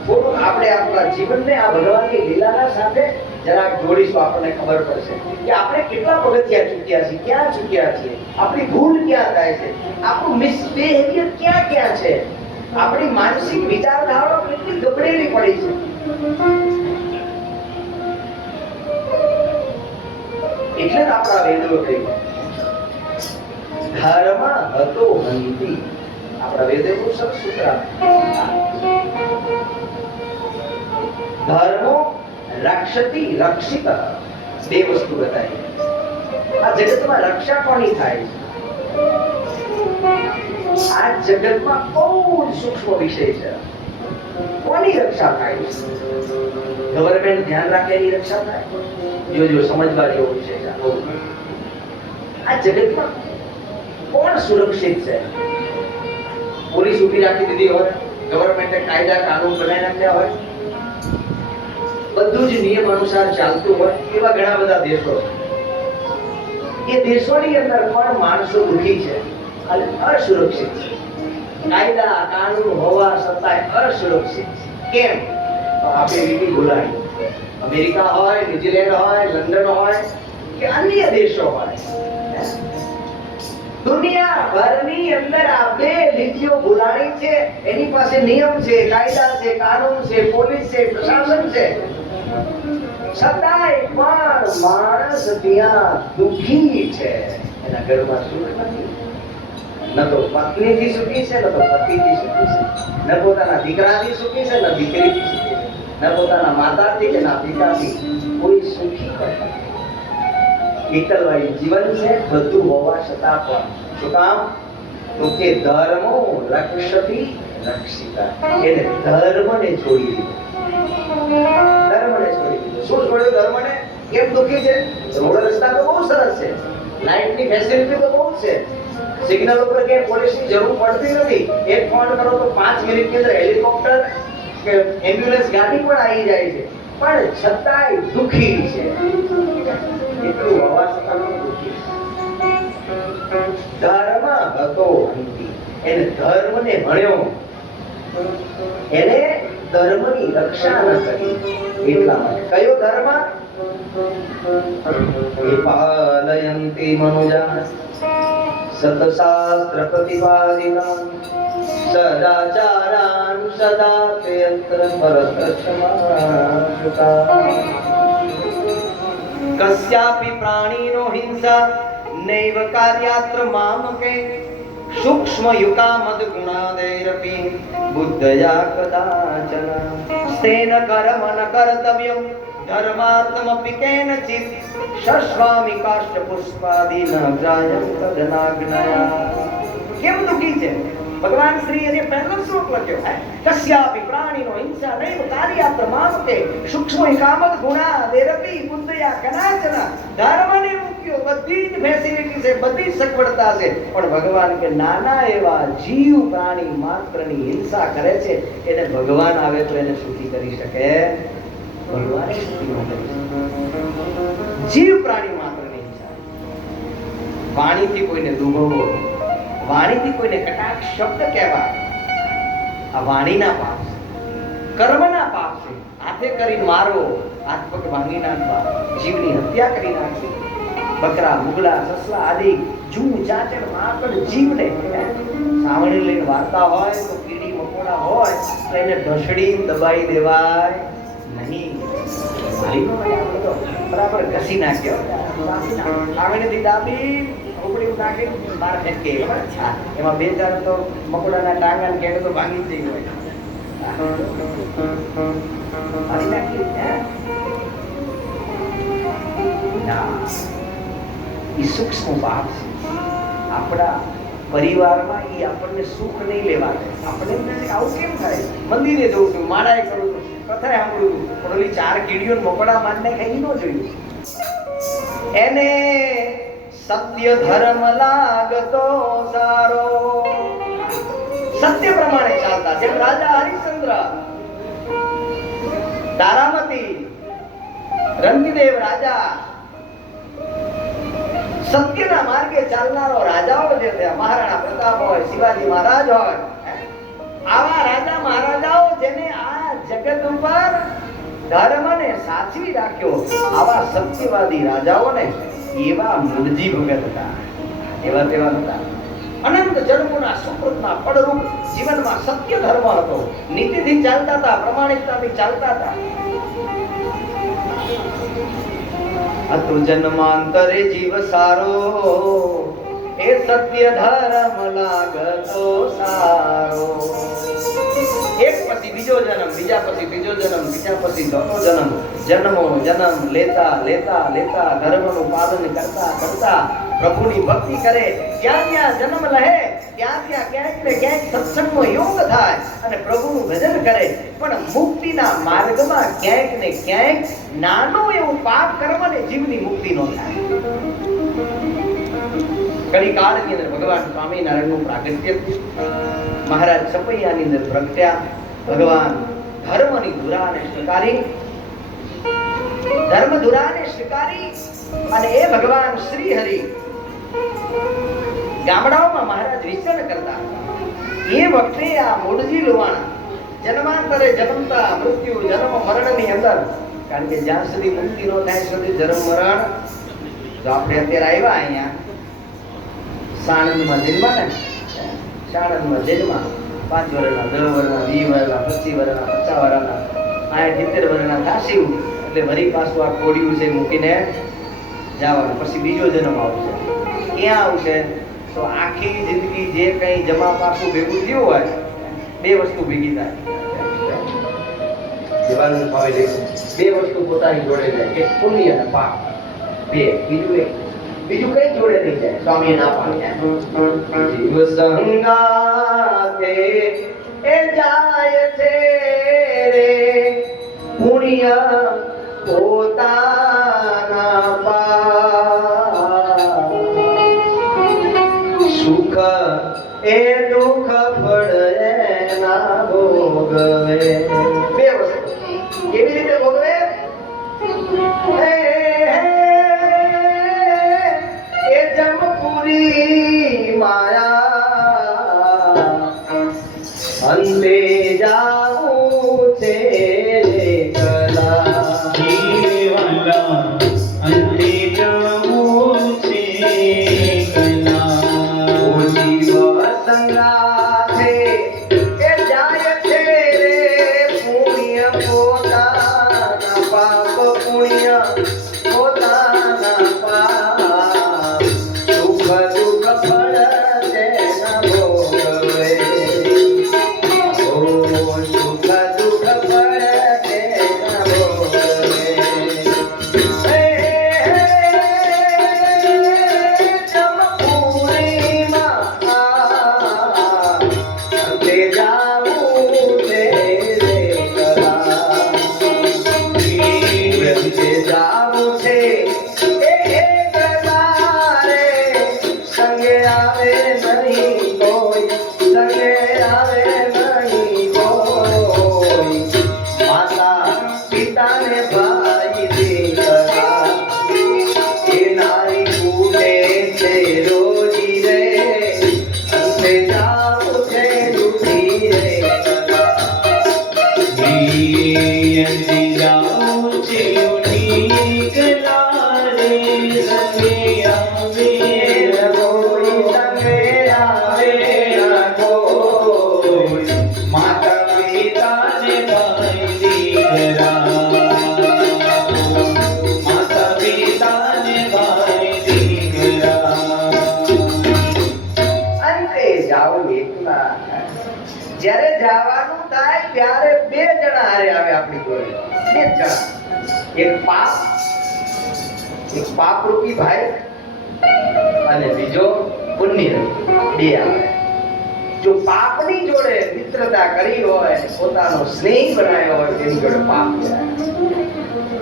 થોડુંક આપણે આપણા જીવનને આ ભગવાનની લીલાના સાથે જરાક જોડીશું, આપણને ખબર પડશે કે આપણે કેટલા પગથિયા ચૂક્યા છીએ, ક્યાં ચૂક્યા છીએ, આપણી ભૂલ ક્યાં થાય છે, આપણું મિસબિહેવિયર ક્યાં ક્યાં છે, આપણી માનસિક વિચારધારાઓ કેટલી ગબડેલી પડી છે. એટલે જ આપણા વેદો કહ્યું ધર્મ હતો હંતિ. આપણા વેદે બહુ સરસ સૂત્ર ધર્મો રક્ષતી રક્ષિત. બે વસ્તુ બતાવી. આ જગતમાં રક્ષા કોની થાય છે? આ જગતમાં બહુ સૂક્ષ્મ વિષય છે. કોની રક્ષા થાય છે? ગવર્નમેન્ટ ધ્યાન રાખે એની રક્ષા થાય? જો સમજવા જેવો વિષય છે. આ જગતમાં કોણ સુરક્ષિત છે? પોલીસ ઉભી રાખી દીધી હોય ગવર્મેન્ટે કાયદા કાનૂન બનાવી નાખ્યા હોય, બધું જ નિયમ અનુસાર ચાલતું હોય, એવા ઘણા બધા દેશો. એ દેશોની અંદર પણ માણસો દુઃખી છે અને અસુરક્ષિત છે. કાયદા કાનૂન હોવા છતાંય અસુરક્ષિત છે. કેમ? તો આપણે રીતિ બોલાવી. અમેરિકા હોય, ન્યુઝીલેન્ડ હોય, લંડન હોય કે અન્ય દેશો હોય, દુનિયાભરની અંદર આ બે લીટીઓ બોલાણી છે. એની પાસે નિયમ છે, કાયદા છે, કાનૂન છે, પોલીસ છે, પ્રશાસન છે, છતાંય પણ માણસ ત્યાં દુઃખી છે. એના ઘરમાં સુખ નથી. ન તો પત્નીથી સુખી છે, ન તો પતિથી સુખી છે, ન પોતાના દીકરાથી સુખી છે, ન દીકરીથી સુખી છે, ન પોતાના માતાથી કે ના પિતાથી કોઈ સુખી નથી. એકલવાયું જીવન છે, બધું હોવા છતાં પણ. શું કામ? તો કે ધર્મો રક્ષતી રક્ષિતા. એને ધર્મને છોડી દીધો. ધર્મને છોડી દીધો. શું છોડ્યું ધર્મને? કેમ દુઃખી છે? રોડ રસ્તા તો બહુ સરસ છે, લાઇટની ફેસિલિટી તો બહુ છે, સિગ્નલ ઉપર કે પોલીસની જરૂર પડતી નથી. એક ફોન કરો તો 5 મિનિટની અંદર હેલિકોપ્ટર કે એમ્બ્યુલન્સ ગાડી પણ આવી જાય છે, પણ છતાંય દુઃખી છે. એટલું હોવા છતાં દુઃખી. ધર્મ હતો અંતિ. એને ધર્મને ભણ્યો, એને ધર્મની રક્ષા ન કરી. એટલા માટે કયો ધર્મ? પાલયંતિ મનુજા સતશાસ્ત્ર પ્રતિપાદિના સદાચારાન સદા તેત્ર પરસ્તક્ષમાશુકા. કસ્યાપि પ્રાણીનો હિંસા નૈવ કાર્યાત્ર મામકે સૂક્ષ્મ યુકામદ ગુણાદૈરપી બુદ્ધયા કદાચન સ્તેન કર્મ ન કર્તવ્યમ ધર્માર્થમપી કેનચિત શશ્વામિ કાષ્ઠ પુષ્પાદિ ન જાયં તદનાગ્નયા. કેમ દુઃખી છે? ભગવાન શ્રી એ પહેલો શ્લોક લખ્યો હે, કસ્યાપી પ્રાણીનો હિંસા નૈવ કાર્યાત્ર મામકે સૂક્ષ્મ યુકામદ ગુણાદૈરપી બુદ્ધયા કદાચન. ધર્મને મૂક્યો, બધી જ ફેસિલિટી છે, બધી સગવડતા છે, પણ ભગવાન કે નાના એવા જીવ પ્રાણી માત્રની હિંસા કરે છે, એને ભગવાન આવે તો એને સુખી કરી શકે? ભગવાન સુખી ન કરી શકે. જીવ પ્રાણી માત્રની હિંસા, વાણીથી કોઈને દુભવવો, વાણીથી કોઈને કટાક્ષ શબ્દ કહેવા, આ વાણીના પાપ છે. કર્મના પાપ છે. હાથે કરીને મારવો, હાથ પગ ભાંગી નાખવા, જીવની હત્યા કરી નાખવી, બકરા મુગલા સસલા આદિ જૂ ચાચર માકડ જીવને સાવણી લઈને વાર્તા હોય તો કીડી મકોડા હોય તો એને ઢસડી દબાઈ દેવાય નહીં. બરાબર ઘસી નાખ્યો, સાવણીથી દાબી ઉપડી નાખી બહાર ફેંકે. એમાં 2-4 તો મકોડાના ટાંગા કેડો તો ભાંગી જ ગઈ હોય. સૂક્ષ્મ પાપ છે. આપણા પરિવારમાં એ આપણને સુખ નહીં લેવા દે. આપણે એમ કહે આવું કેમ થાય? મંદિરે જવું છું, માળાએ કરું છું, કથાએ સાંભળું છું, પણ ઓલી 4 કીડીઓ મકોડા મારને ખાઈ ન જોયું. એને સત્ય ધર્મ લાગતો સારો. સત્ય પ્રમાણે ચાલતા, જેમ રાજા હરિશ્ચંદ્ર, તારામતી, રંતિદેવ રાજા, સત્યના માર્ગે ચાલનારો રાજાઓ જે છે, મહારાણા પ્રતાપ હોય, શિવાજી મહારાજ હોય, આવા રાજા મહારાજાઓ જેને આ જગત ઉપર ધર્મને સાચવી રાખ્યો, આવા સત્યવાદી રાજાઓને એવા મૂળજી ભગત હતા. એવા તેવા હતા. અનંત જન્મોના સુકૃતના પડરૂપ જીવનમાં સત્ય ધર્મ હતો. નીતિથી ચાલતા હતા, પ્રમાણિકતાથી ચાલતા હતા. અતુ જન્માંતરે જીવ સારો, એ સત્ય ધર્મ લાગતો સારો. એક પછી બીજો જન્મ, બીજા પછી ત્રીજો જન્મ, બીજા પછી ચોથો જન્મ, જન્મો જન્મ લેતા લેતા લેતા ધર્મનું પાલન કરતા કરતા પ્રભુની ભક્તિ કરે. જ્યાં જ્યાં જન્મ લહે ત્યાં ત્યાં ક્યાંક ને ક્યાંક સત્સંગનો યોગ થાય અને પ્રભુનું ભજન કરે. પણ મુક્તિના માર્ગમાં ક્યાંક ને ક્યાંક નાનું એવું પાપ કર્મ ને જીવની મુક્તિ ન થાય. ઘણી કાળની અંદર ભગવાન સ્વામિનારાયણનું પ્રાગટ્ય મહારાજ સપૈયાની અંદર પ્રગટ્યા. ભગવાન ધર્મની ધુરાને સ્વીકારી, ધર્મ ધુરાને સ્વીકારી અને એ ભગવાન શ્રી હરિ ગામડાઓમાં મહારાજ વિચરણ કરતા હતા. એ વખતે આ મૂળજી લુવાણા જન્માંતરે જન્મતા મૃત્યુ જન્મ મરણની અંદર, કારણ કે જ્યાં સુધી મુક્તિ ન થાય સુધી જન્મ મરણ. તો આપણે અત્યારે આવ્યા અહીંયા સાણંદમાં જન્મા ને, સાણંદમાં જન્મા 5 વર્ષના, 10 વર્ષના, 20 વર્ષના, 25 વર્ષના, 50 વર્ષના, 70 વર્ષના થાશી એટલે વળી પાછું આ કોડિયું છે મૂકીને જવાનું. પછી બીજો જન્મ આવશે. ક્યાં આવશે? તો આખી જિંદગી જે કંઈ જમા પાછું ભેગું થયું હોય, 2 વસ્તુ ભેગી થાય. દેવાનંદ સ્વામી લખ્યું 2 વસ્તુ પોતાની જોડે જાય, એક પુણ્ય અને પાપ. 2 બીજું કઈ જોડે નહીં જાય. સ્વામીએ ના પાડ્યા. જીવ સંગાથે એ જાય છે રે પુણ્ય પોતાના પાપ. સુખ એ દુઃખ ફળ એના ભોગવે. 2 વસ્તુ કેવી રીતે ભોગવે? એ જમપુરી માયા અંતે જાવું છે રે કલા. જીવલા અંતે જવું છે કલા. ઓ જીવ સંગાથે એ જાય છે રે પુણ્ય પોતાના પાપ. પુણ્ય પોતાના પાપ. સુખ દુઃખ ફળ તેના ભોગવે. ઓ સુખ દુઃખ ફળ તેના ભોગવે. હે જમપુરીમાં અંતે જાવું છે રે કલા. અંતે જાવું છે એ એકલા રે. સંગે આવે નહીં કોઈ, સંગે આવે નહીં કોઈ. માતા પિતાને ભાઈ દીકરા એ નારી કૂટે છે રોજી રે. અંતે જાવું છે દુખી રે કલા. અંતે જાવું છે ઉઠી કલા રે. સંગે આવે કોઈ સંગે આવે ના કોઈ. માતા પિતાને ભાઈ દીકરા. માતા પિતાને ભાઈ દીકરા. અંતે જાવું એકલા. જ્યારે જવાનું થાય ત્યારે 2 જણા હારે આવે આપણી જોડે. 2 જણા. એક પાપ રૂપી ભાઈ અને બીજો પુણ્ય. 2 આવે. જો પાપની જોડે મિત્રતા કરી હોય, પોતાનો સ્નેહ બનાવ્યો હોય, તેની જોડે પાપ જાય.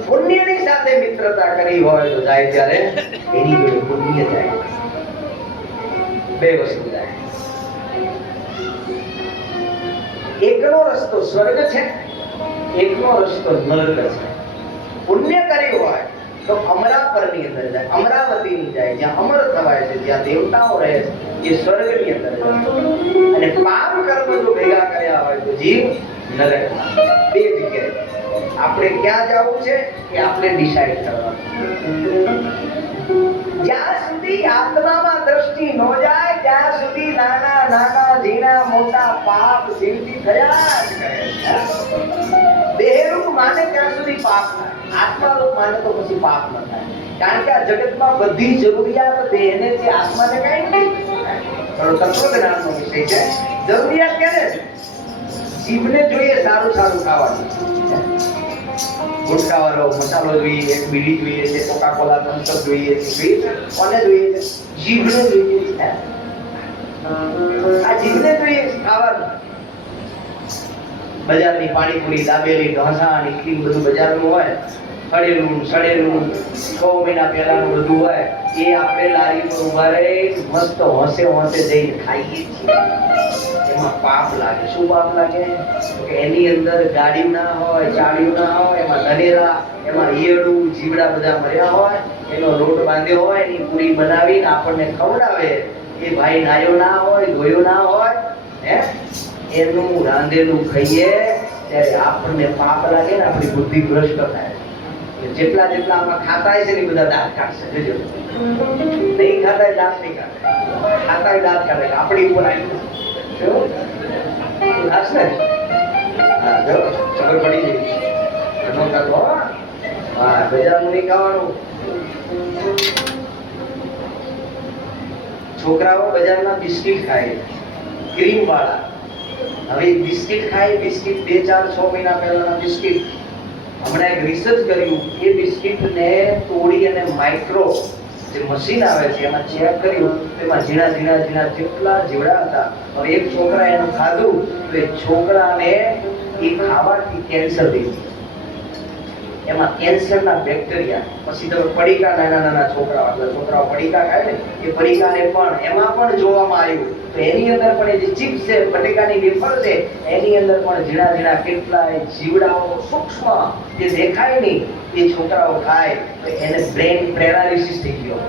પુણ્યની સાથે મિત્રતા કરી હોય તો જાય ત્યારે એની જોડે પુણ્ય જાય. 2 વસ્તુ જાય. એકનો રસ્તો સ્વર્ગ છે, એકનો રસ્તો નરક છે. પુણ્ય કર્યું હોય તો અમરાપરની અંદર જાય, અમરાવતીની જાય, જ્યાં અમર થવાય છે, જ્યાં દેવતાઓ રહે છે, એ સ્વર્ગની અંદર જાય. અને પાપ કર્મ જો ભેગા કર્યા હોય તો જીવ નરકમાં. 2 જગ્યાએ આપણે ક્યાં જવું છે એ આપણે ડિસાઈડ કરવાનું. જ્યાં સુધી આત્મામાં દ્રષ્ટિ ન જાય ત્યાં સુધી નાના નાના ઝીણા મોટા પાપ જીવતી થયા જ કરે છે. દેહરૂપ માને ત્યાં સુધી પાપ થાય, આત્મારૂપ માને તો પછી પાપ ન થાય. કારણ કે આ જગતમાં બધી જરૂરિયાત દેહને છે, આત્માને કઈ નહીં. તત્વજ્ઞાનનો વિષય છે. જરૂરિયાત ક્યારે છે? જીભને જોઈએ સારું સારું ખાવાનું, ગુટકાવાળો મસાલો જોઈએ, બીડી જોઈએ છે, કોકા કોલા થમ્સઅપ જોઈએ છે. કોને જોઈએ છે? જીભને જોઈએ છે. આ જીભને જોઈએ છે ખાવાનું. બજારની પાણીપુરી, દાબેલી, ઢોસા, ઇડલી બધું બજારનું હોય. હળેલું સડેલું 6 મહિના પહેલાનું બધું હોય એ આપણે લારી પર ઊભા રહી મસ્ત હોંશે હોંશે જઈને ખાઈએ છીએ. એમાં પાપ લાગે. શું પાપ લાગે? તો કે એની અંદર ગાડીઓ ના હોય, ચાળીઓ ના હોય, એમાં ધનેરા, એમાં ઈયળું, જીવડા બધા મર્યા હોય, એનો લોટ બાંધ્યો હોય, એની પૂરી બનાવીને આપણને ખવડાવે. એ ભાઈ નાયો ના હોય, ધોયો ના હોય, હે એનું રાંધેલું ખાઈએ ત્યારે આપણને પાપ લાગે ને આપણી બુદ્ધિ ભ્રષ્ટ થાય. જેટલા જેટલા આમાં ખાતા છે ને બધા દાંત કાઢશે. જોજો, નહીં ખાતા દાંત નહીં કાઢે, ખાતા દાંત કાઢે. આપણી ઉપર આવી લાશ ને હા જો ખબર પડી ગઈ. ઘણો ખાતો હા બજારનું નહીં ખાવાનું. છોકરાઓ બજારના બિસ્કિટ ખાય ક્રીમ વાળા. હવે બિસ્કિટ ખાય, બિસ્કિટ 2, 4, 6 મહિના પહેલાના બિસ્કિટ. હમણાં એક રિસર્ચ કર્યું, એ બિસ્કિટને તોડી અને માઇક્રો જે મશીન આવે છે એમાં ચેક કર્યું, એમાં ઝીણા ઝીણા ઝીણા જેટલા જીવડા હતા. હવે એક છોકરા એનું ખાધું તો એ છોકરાને એ ખાવાથી કેન્સર થઈ ગયું. એમાં કેન્સરના બેક્ટેરિયા. પછી તમે પડીકા, નાના નાના છોકરાઓ પડીકા ખાય ને એ પડીકાને પણ એમાં પણ જોવામાં આવ્યું તો એની અંદર પણ એ જે ચિપ્સ છે, બટેકાની વેફર છે, એની અંદર પણ ઝીણા ઝીણા કેટલાય જીવડાઓ સૂક્ષ્મ જે દેખાય નહીં એ છોકરાઓ ખાય તો એને બ્રેન પેરાલિસિસ થઈ ગયો.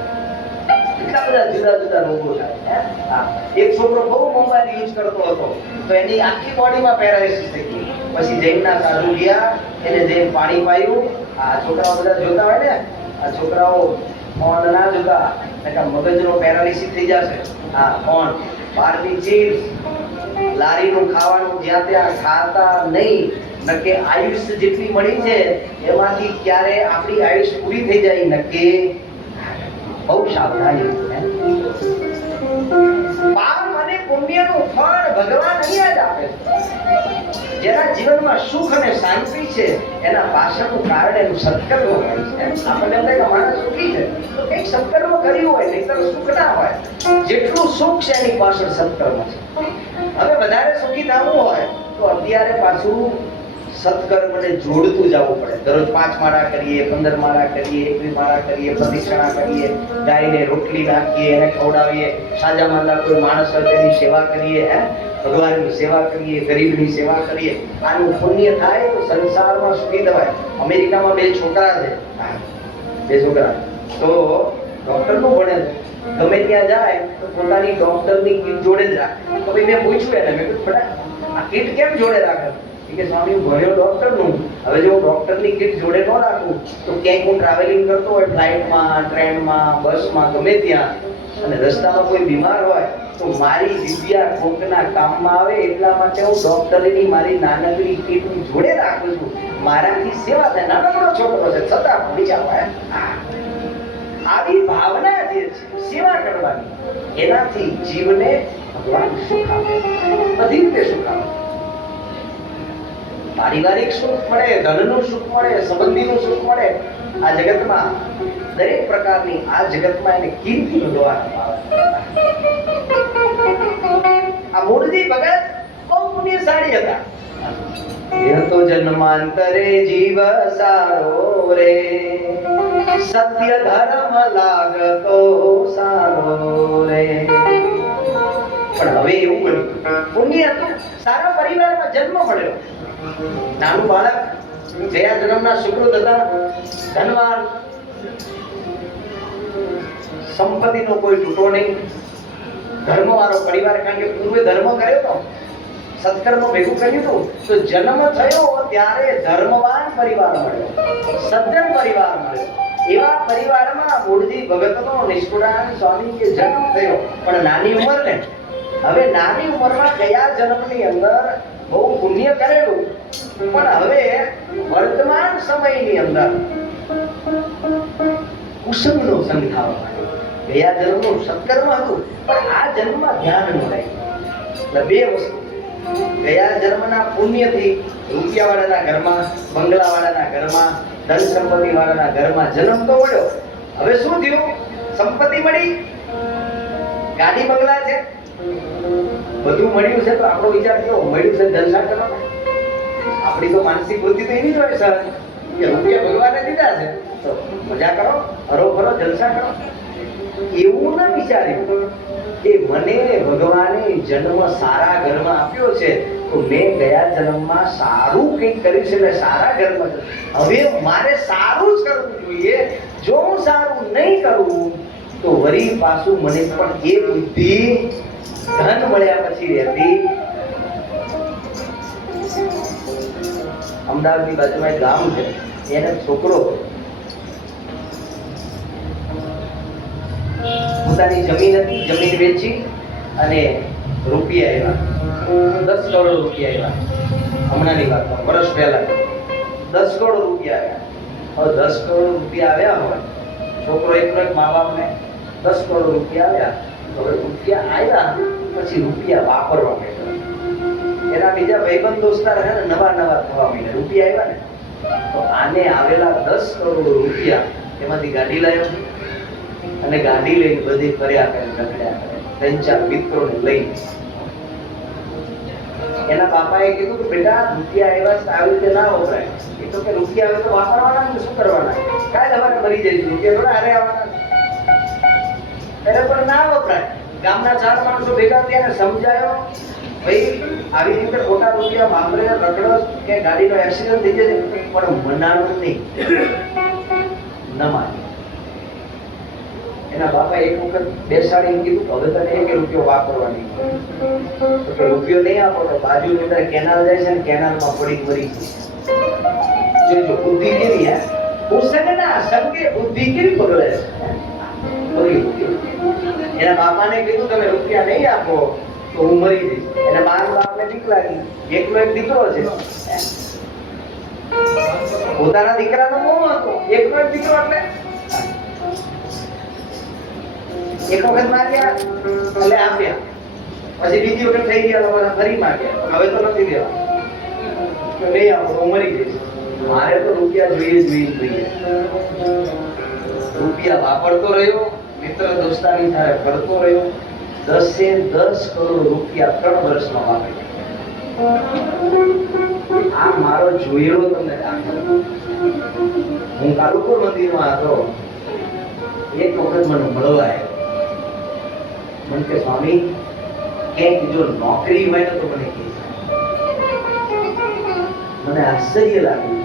એટલા બધા જુદા જુદા રોગો થાય. હા, એક છોકરો બહુ મોબાઈલ યુઝ કરતો હતો તો એની આખી બોડીમાં પેરાલિસિસ થઈ ગઈ. પછી જૈનના સાધુ ગયા, એને જૈન પાણી પાયું. આ છોકરાઓ બધા જોતા હોય ને, આ છોકરાઓ ફોન ના જોતા એટલે મગજનો પેરાલિસિસ થઈ જશે. હા, ફોન, બહારની ચીપ્સ, લારીનું ખાવાનું જ્યાં ત્યાં ખાતા નહીં. નકે આયુષ જેટલી મળી છે એમાંથી ક્યારે આપણી આયુષ પૂરી થઈ જાય નકે બહુ સાવધાની. પાપ અને પુણ્યનું ફળ ભગવાન અહીંયા જ આપે છે. જેના જીવનમાં સુખ અને શાંતિ છે એના પાછળનું કારણ એનું સત્કર્મ હોય છે. આપણને એમ થાય કે માણસ સુખી છે તો કંઈક સત્કર્મ કર્યું હોય, નહીંતર સુખ ના હોય. જેટલું સુખ છે એની પાછળ સત્કર્મ છે. હવે વધારે સુખી થવું હોય તો અત્યારે પાછું સત્કર્મને જોડતું જવું પડે. દરરોજ 5 માળા કરીએ, 15 માળા કરીએ, 21 માળા કરીએ, પ્રદક્ષિણા કરીએ, ગાયને રોટલી નાખીએ, એને ખવડાવીએ, સાજા માંદા કોઈ માણસ હોય તેની સેવા કરીએ, ભગવાનની સેવા કરીએ, ગરીબની સેવા કરીએ. આનું પુણ્ય થાય તો સંસારમાં સુખી થવાય. અમેરિકામાં 2 છોકરા છે, 2 છોકરા તો ડોક્ટરનું ભણે છે. ગમે ત્યાં જાય તો પોતાની ડોક્ટરની કીટ જોડે જ રાખે. તો ભાઈ મેં પૂછ્યું એને, મેં કીધું બેટા આ કીટ કેમ જોડે રાખે? કે સ્વામી હું ભણ્યો ડોક્ટરનું, હવે જો હું ડોક્ટરની કીટ જોડે ન રાખું તો ક્યાંક હું ટ્રાવેલિંગ કરતો હોય, ફ્લાઇટમાં, ટ્રેનમાં, બસમાં, ગમે ત્યાં, અને રસ્તામાં કોઈ બીમાર હોય તો મારી વિદ્યા કોકના કામમાં આવે એટલા માટે હું ડોક્ટરની મારી નાનકડી કીટ હું જોડે રાખું છું. મારાથી સેવા થાય. નાનકડો છોકરો છે છતાં વિચારો આવી ભાવના જે છે સેવા કરવાની, એનાથી જીવને ભગવાન સુખ આપે, બધી રીતે સુખ આપે. પારિવારિક સુખ મળે, ધનનું સુખ મળે, સંબંધીનું સુખ મળે. આ જગતમાં દરેક પ્રકારની આ જગતમાં એને કીર્તિ ભગવાન આવે. આ મૂળજી ભગત બહુ પુણ્યશાળી હતા. એ તો જન્માંતરે જીવ સારો રે, સત્ય ધર્મ લાગતો સારો રે. પણ હવે એવું બન્યું, પુણ્ય હતું, સારા પરિવારમાં જન્મ મળ્યો. નાનું બાળક, ગયા જન્મના સુકૃત હતા, ધનવાન, સંપત્તિનો કોઈ તૂટો નહીં, ધર્મવાળો પરિવાર. કારણ કે પૂર્વે ધર્મ કર્યો હતો, સત્કર્મ ભેગું કર્યું હતું તો જન્મ થયો ત્યારે ધર્મવાન પરિવાર મળ્યો, સજ્જન પરિવાર મળ્યો. એવા પરિવારમાં મૂળજી ભગતનો નિષ્કુળાનંદ સ્વામીએ જન્મ થયો. પણ નાની ઉંમર ને, હવે નાની ઉંમરમાં ગયા જન્મની અંદર બહુ પુણ્ય કરેલું, પણ હવે વર્તમાન સમયની અંદર કુસંગનો સંગ થવા માંડ્યો. ગયા જન્મનું સત્કર્મ હતું પણ આ જન્મમાં ધ્યાન ન રાખ્યું. એટલે 2 વસ્તુ, ગયા જન્મના પુણ્યથી રૂપિયાવાળાના ઘરમાં, બંગલાવાળાના ઘરમાં, ધન સંપત્તિ વાળાના ઘરમાં જન્મ તો મળ્યો. હવે શું થયું? સંપત્તિ મળી, ગાડી બંગલા છે, બધું મળ્યું છે, તો આપણો વિચાર કેવો? મળ્યું છે જલસા કરવાના. આપણી તો માનસિક બુદ્ધિ તો એવી જ હોય સર. કે રૂપિયા ભગવાને દીધા છે તો મજા કરો, હરો ફરો, જલસા કરો. એવું ના વિચાર્યું કે મને ભગવાને જન્મ સારા ઘરમાં આપ્યો છે તો મેં ગયા જન્મમાં સારું કંઈક કર્યું છે એટલે સારા ઘરમાં છું. હવે મારે સારું જ કરવું જોઈએ. જો હું સારું નહીં કરું તો વળી પાછું મને પણ એ બુદ્ધિ ધન મળ્યા પછી રહેતી. અમદાવાદની બાજુમાં એક ગામ છે, એને છોકરો પોતાની જમીન હતી, જમીન વેચી અને રૂપિયા આવ્યા, 10 કરોડ રૂપિયા આવ્યા. હમણાંની વાતમાં, વર્ષ પહેલા 10 કરોડ રૂપિયા આવ્યા. હવે 10 કરોડ રૂપિયા આવ્યા હોય, છોકરો એકનો એક મા બાપને 10 કરોડ રૂપિયા આવ્યા. હવે રૂપિયા આવ્યા પછી રૂપિયા વાપરવા માંડ્યા. એના બીજા ભાઈબંધ દોસ્તાર છે ને નવા નવા થવા માંડ્યા. રૂપિયા આવ્યા ને તો આને આવેલા 10 કરોડ રૂપિયા એમાંથી ગાડી લાવ્યો અને ગાડી લઈને બધી ફર્યા કરે, રખડ્યા કરે, 3-4 મિત્રોને લઈને. એના બાપાએ કીધું કે બેટા રૂપિયા આવ્યા છે આવી રીતે ના વપરાય. એ તો કે રૂપિયા આવે તો વાપરવાના ને શું કરવાના, કાંઈ તમારે મરી જઈશું, રૂપિયા થોડા હારે આવવાના. એને પણ ના વપરાય. ગામના 4 માણસો ભેગા થયા ને સમજાયો, ભાઈ આવી રીતે ખોટા રૂપિયા વાપરે રખડો કે ગાડીનો એક્સિડન્ટ થઈ જશે પણ મનાનું નહીં. ન માની. એના બાપા એક વખત બેસાડીને કીધું હવે તને એક રૂપિયો વાપરવાની, તો કે રૂપિયો નહીં આપો તો બાજુની અંદર કેનાલ જાય છે ને કેનાલમાં પડી મરી જશે. જો બુદ્ધિ કેવી હે, ઉસંગના સંગે બુદ્ધિ કેવી બગડે છે. એના બાપાને કીધું તમે રૂપિયા નહીં આપો તો હું મરી જઈશ. એના બાપને બીક લાગી, એકનો એક દીકરો છે, પોતાના દીકરાનો મોહ હતો, એકનો એક દીકરો એટલે એક વખત માગ્યા એટલે આપ્યા, પછી બીજી વખત થઈ ગયા તો બધા ફરી માગ્યા, હવે તો નથી દેવા, નહીં આપો તો મરી જઈશ. મારે તો રૂપિયા જોઈએ. રૂપિયા વાપરતો રહ્યો, મિત્ર દોસ્તાની સાથે ફરતો રહ્યો. 10 કરોડ રૂપિયા 3 વર્ષમાં વાપરી. આ મારો જોયેલો તમને દાખલો. હું કાલુપુર મંદિરમાં હતો, એક વખત મને મળવા આવ્યો. મને કે સ્વામી ક્યાંક જો નોકરી હોય ને તો મને કહે. મને આશ્ચર્ય લાગ્યું,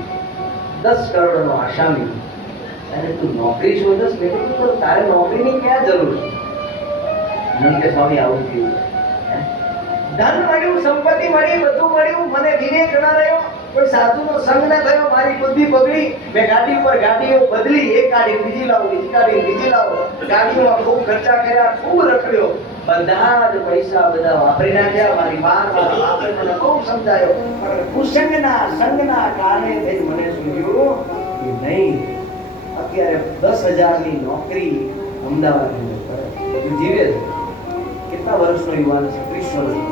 10 કરોડનો આસામી અને તું નોકરી શોધસ. મેં કીધું તો તારે નોકરીની ક્યાં જરૂર છે? મને કે સ્વામી આવું થયું, ધન મળ્યું, સંપત્તિ મળી, બધું મળ્યું, મને વિવેક ન રહ્યો, કોઈ સાધુનો સંગ ન થયો, મારી બુદ્ધિ બગડી. મેં ગાડી ઉપર ગાડીઓ બદલી, એક ગાડી બીજી લાવું, બીજી ગાડી બીજી લાવું, ગાડીઓમાં ખૂબ ખર્ચા કર્યા, ખૂબ રખડ્યો. બધા જ પૈસા બધા વાપરી નાખ્યા. મારી મારા બાપે મને બહુ સમજાયો, પણ કુસંગના સંગના કારણે થઈ મને સૂઝ્યું કે નહીં, અત્યારે 10,000ની નોકરી અમદાવાદની અંદર કરે, જીવે છે. કેટલા વર્ષનો યુવાન છે? 30 વર્ષનો.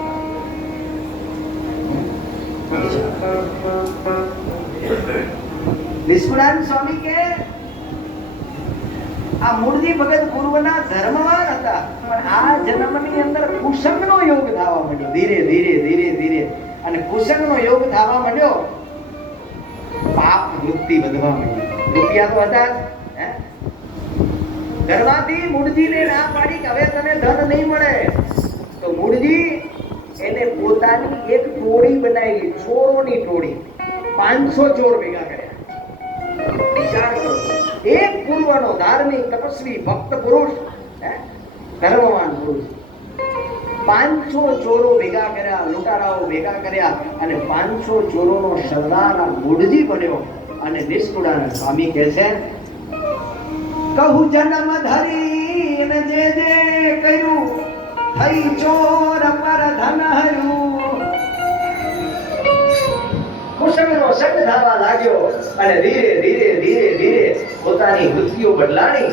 નિષ્કુળાનંદ સ્વામી કે આ મૂળજી ભગત પૂર્વના ધર્મવાન હતા, પણ આ જન્મની અંદર કુસંગનો યોગ થવા માંડ્યો. ધીરે ધીરે ધીરે ધીરે અને કુસંગનો યોગ થવા માંડ્યો. પાપ વૃત્તિ વધવા માંડી. રૂપિયા તો હતા જ. ઘરમાંથી મૂળજીને ના પાડી કે હવે તને ધન નહીં મળે, તો મૂળજી એને પોતાની એક ટોળી બનાવી, ચોરોની ટોળી. 500 ચોર ભેગા કર્યા. એક પૂર્વનો ધાર્મિક તપસ્વી ભક્ત પુરુષ, ધર્મવાન પુરુષ, 500 ચોરો ભેગા કર્યા, લૂંટારાઓ ભેગા કર્યા અને 500 ચોરોનો સરદાર મૂળજી બન્યો. અને નિષ્કુળાનંદ સ્વામી કહે છે, કહું જન્મ ધરીને જે જે કર્યું, થઈ ચોર પર ધન હર્યું. કુસંગનો સંગ થવા લાગ્યો અને ધીરે ધીરે ધીરે ધીરે પોતાની વૃત્તિઓ બદલાણી.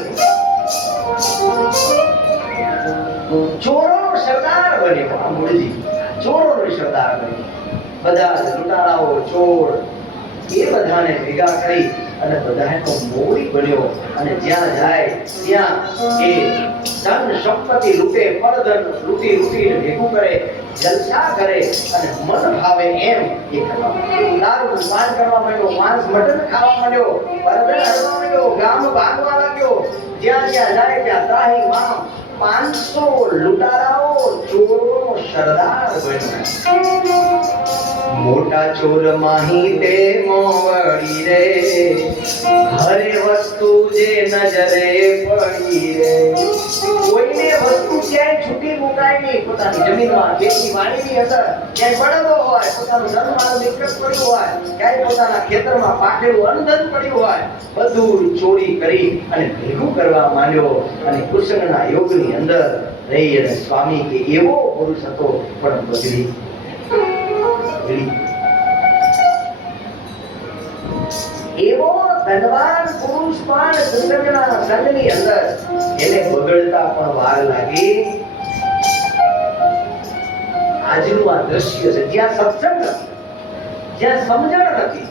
ચોરોનો સરદાર બન્યો આ મૂળજી. ચોરોનો સરદાર બન્યો. બધા લૂંટારાઓ, ચોર એ બધાને ભેગા કરી અને બધાનો મોરી બન્યો અને જ્યાં જાય ત્યાં એ ધન સંપત્તિ લૂંટે, પરધન લૂંટી લૂંટીને ભેગું કરે, જલસા કરે અને મન ભાવે એમ એ કરવા માંડ્યો. દારૂ પાન કરવા માંડ્યો, માંસ મટન ખાવા માંડ્યો, પરધન હરવા માંડ્યો, ગામ ભાગવા લાગ્યો. જ્યાં જ્યાં જાય ત્યાં ત્રાહી મામ 500 લૂંટારાઓ ચોરોનો સરદાર બન્યો. મોટા ચોર માહી તે મોવડી રે, હરે વસ્તુ જે નજરે પડી રે. કોઈને વસ્તુ ક્યાંય છૂટી મુકાય નહીં. પોતાની જમીનમાં, ખેતી વાડીની અંદર ક્યાંય બળદો હોય, પોતાનું ધનમાલ મિલકત પડ્યું હોય, ક્યાંય પોતાના ખેતરમાં પાકેલું અન્નધન પડ્યું હોય, બધું ચોરી કરી અને ભેગું કરવા માંડ્યો. અને કૃષ્ણના યોગની અંદર રહી અને સ્વામી કે એવો પુરુષ હતો પણ બગડી. એવો ધનવાન પુરુષ પણ કૃષ્ણના સંગની અંદર એને બગડતા પણ વાર લાગી. આજનું આ દ્રશ્ય છે જ્યાં સત્સંગ નથી, જ્યાં સમજણ નથી,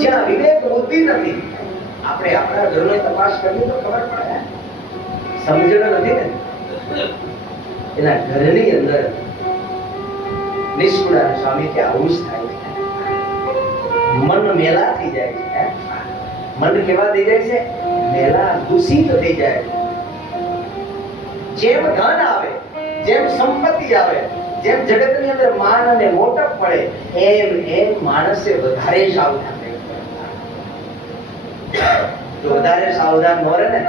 જ્યાં વિવેક બુદ્ધિ નથી. આપણે આપણા ઘરને તપાસ કરીએ તો ખબર પડે સમજણ નથી ને. એના ઘરની અંદર નિષ્કુળાનંદ સ્વામી કે આવું જ થાય છે. મન મેલા થઈ જાય છે. મન કેવા થઈ જાય છે? મેલા, દૂષિત થઈ જાય છે. જેમ ધન આવે, જેમ સંપત્તિ આવે, જેમ જગતની અંદર માન અને મોટપ પડે, એમ એમ માણસે વધારે સાવધાન રહેવું પડે. જો વધારે સાવધાન ન રહે ને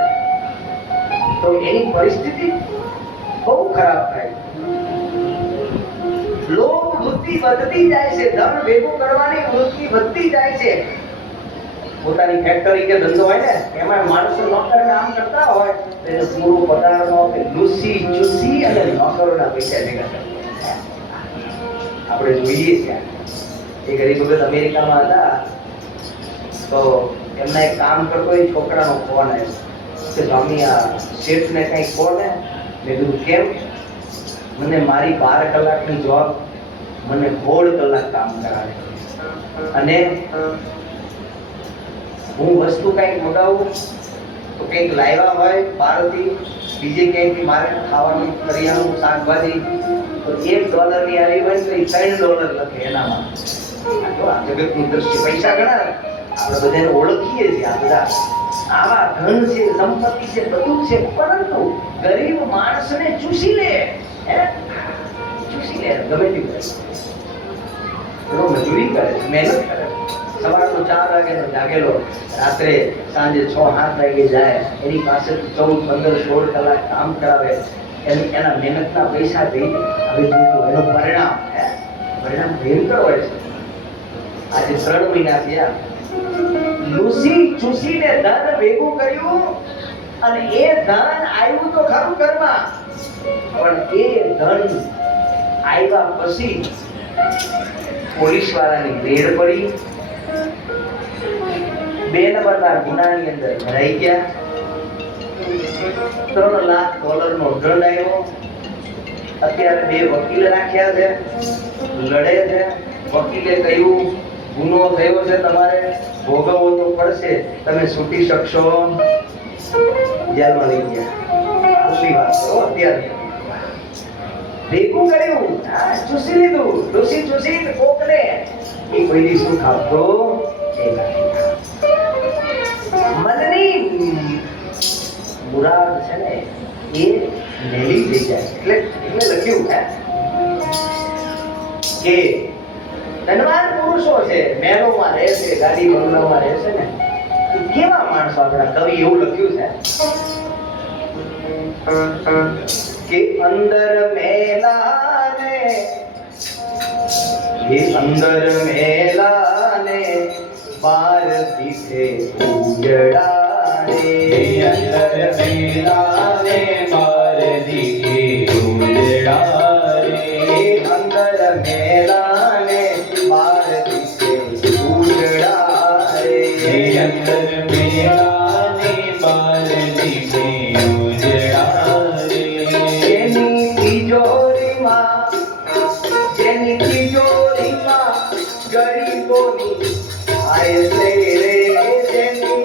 તો એની પરિસ્થિતિ બહુ ખરાબ થાય. લોભ વૃત્તિ વધતી જાય છે, ધન ભેગું કરવાની વૃત્તિ વધતી જાય છે. પોતાની ફેક્ટરી કે ધંધો હોય ને એમાં માણસો નોકર કામ કરતા હોય તો એને પૂરું પગારનો કે લૂસી ચૂસી અને નોકરોના પૈસા ભેગા કરતા. આપણે જોઈએ છીએ એ ગરીબ વખત અમેરિકામાં હતા તો એમના એક કામ કરતો એ છોકરાનો ફોન આવ્યો કે સ્વામી આ શેઠને કંઈ કહો ને. મેં કીધું કેમ? મને મારી 12 કલાકની જોબ મને 16 કલાક કામ કરાવે અને હું વસ્તુ કંઈક મગાવું તો કંઈક લાવ્યા હોય બહારથી, બીજે ક્યાંયથી મારે ખાવાનું કરિયાણું શાકભાજી તો $1 ની આવી હોય તો $3 લખે એનામાં. તો આ જગતની દ્રષ્ટિ પૈસા ગણા આપણે બધાને ઓળખીએ છીએ. આ બધા આવા ધન છે, સંપત્તિ છે, બધું છે, પરંતુ ગરીબ માણસને ચૂસી લે. ચૂસી લે ગમે તે કરે. મજૂરી કરે, મહેનત કરે. સવારનો 4 વાગ્યાનો જાગેલો રાત્રે સાંજે 6-7 વાગે જાય. એની પાસે 14, 15, 16 કલાક કામ કરાવે. એના મહેનતના પૈસા દઈ હવે જોયું એનું પરિણામ ભયંકર હોય છે. આજે 3 મહિના થયા. લૂસી ચૂસીને ધન ભેગું કર્યું અને એ ધન આવ્યું તો ખરું ઘરમાં, પણ એ ધન આવ્યા પછી પોલીસ વાળાની રેડ પડી. 2 નંબરના ગુનાની અંદર ભરાઈ ગયા. $3 લાખ નો દંડ આવ્યો. અત્યારે 2 વકીલ રાખ્યા છે, લડે છે. વકીલે કહ્યું ગુનો થયો છે, તમારે ભોગવવો તો પડશે, તમે છૂટી શકશો. જેલમાં લઈ ગયા. આટલી વાત કરો. અત્યારે ભેગું કર્યું, ચૂસી લીધું, ચૂસી કોકને એ કોઈ શું ખાતો એ મનની મુરાદ છે ને એ મેલી થઈ જાય. એટલે લખ્યું કે ધનવાન પુરુષો છે, મહેલોમાં રહે છે, ગાડી બંગલામાં રહે છે ને એ કેવા માણસો. આપણા કવિ એવું લખ્યું છે કે અંદર મેલાને બાર દીઠે ઉજડાને. અંદર મેલાને બાર દીઠે ઉજડાને. અંદર મેલાને બાર દીઠે ઉજડાને. અંદર મેલાને બાર દીઠે ઉજડાને. જેની તિજોરીમાં ગરીબોની આય રે. જેની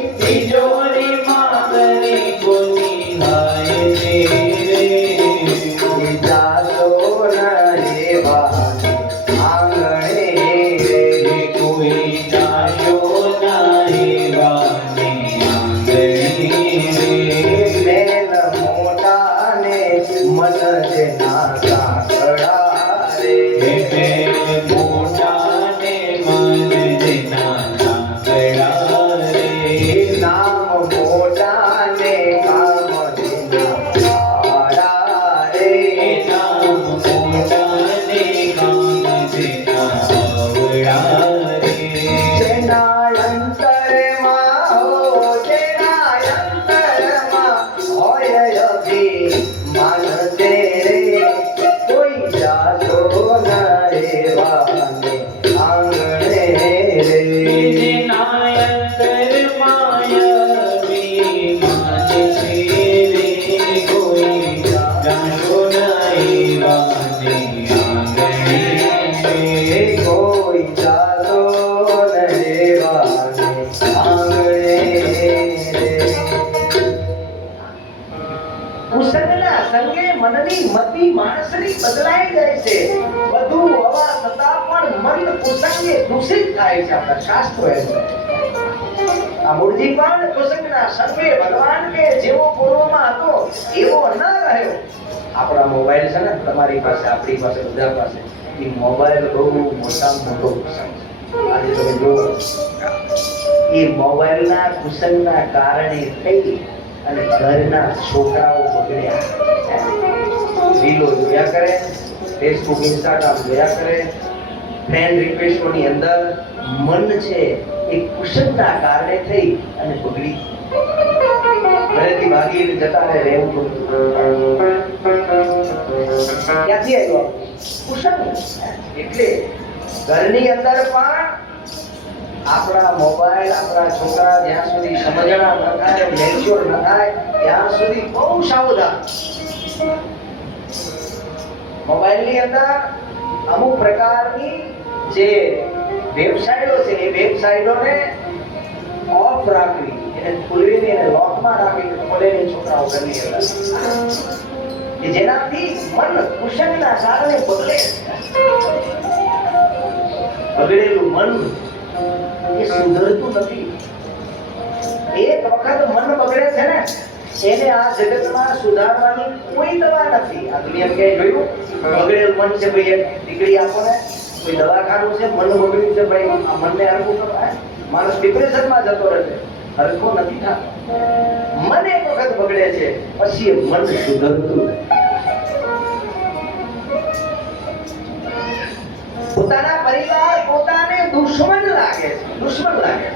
માણસની બદલાઈ જાય છે. બધું હવા છતાં પણ મન કુસંગે દૂષિત થાય છે. આપણા શાસ્ત્રો એમ કહે છે. આ મૂળજી પણ કુસંગના સંગે ભગવાન કે જેવો પૂર્વમાં હતો એવો ન રહ્યો. આપણા મોબાઈલ છે ને, તમારી પાસે, આપણી પાસે, બધા પાસે, એ મોબાઈલ બહુ મોટામાં મોટો કુસંગ છે. આજે તમે જુઓ, એ મોબાઈલના કુસંગના કારણે થઈ અને ઘરના છોકરાઓ બગડ્યા. રીલો જોયા કરે, ફેસબુક, ઇન્સ્ટાગ્રામ જોયા કરે, ફ્રેન્ડ રિક્વેસ્ટોની અંદર મન છે એ કુસંગના કારણે થઈ અને બગડી. ઘરેથી ભાગીને જતા રહે, રહેવું પડતું. ક્યાંથી આવ્યો? કુસંગ. એટલે ઘરની અંદર પણ આપણા મોબાઈલ, આપણા છોકરા જ્યાં સુધી સમજણા ન થાય, મેચ્યોર ન થાય, ત્યાં સુધી બહુ સાવધાન. મોબાઈલની અંદર અમુક પ્રકારની જે વેબસાઇટો છે એ વેબસાઇટોને ઓફ રાખવી, એને ખોલીને એને લોકમાં રાખવી, ખોલેલી છોકરાઓ ઘરની અંદર, કે જેનાથી મન કુસંગના કારણે બગડે. બગડેલું મન એ સુધરતું નથી. એક વખત મન બગડે છે ને, એને આ જગતમાં સુધારવાની કોઈ દવા નથી. આ દુનિયા ક્યાંય જોયું? બગડેલું મન છે ભાઈ, એક દીકરી આપો ને, કોઈ દવાખાનું છે, મન બગડ્યું છે ભાઈ, આ મનને હરખું કરો. માણસ ડિપ્રેશનમાં જતો રહે છે, હરખો નથી થતો. મન એક વખત બગડે છે, પછી એ મન સુધરતું નથી. પોતાના પરિવાર પોતાને દુશ્મન લાગે છે, દુશ્મન લાગે છે.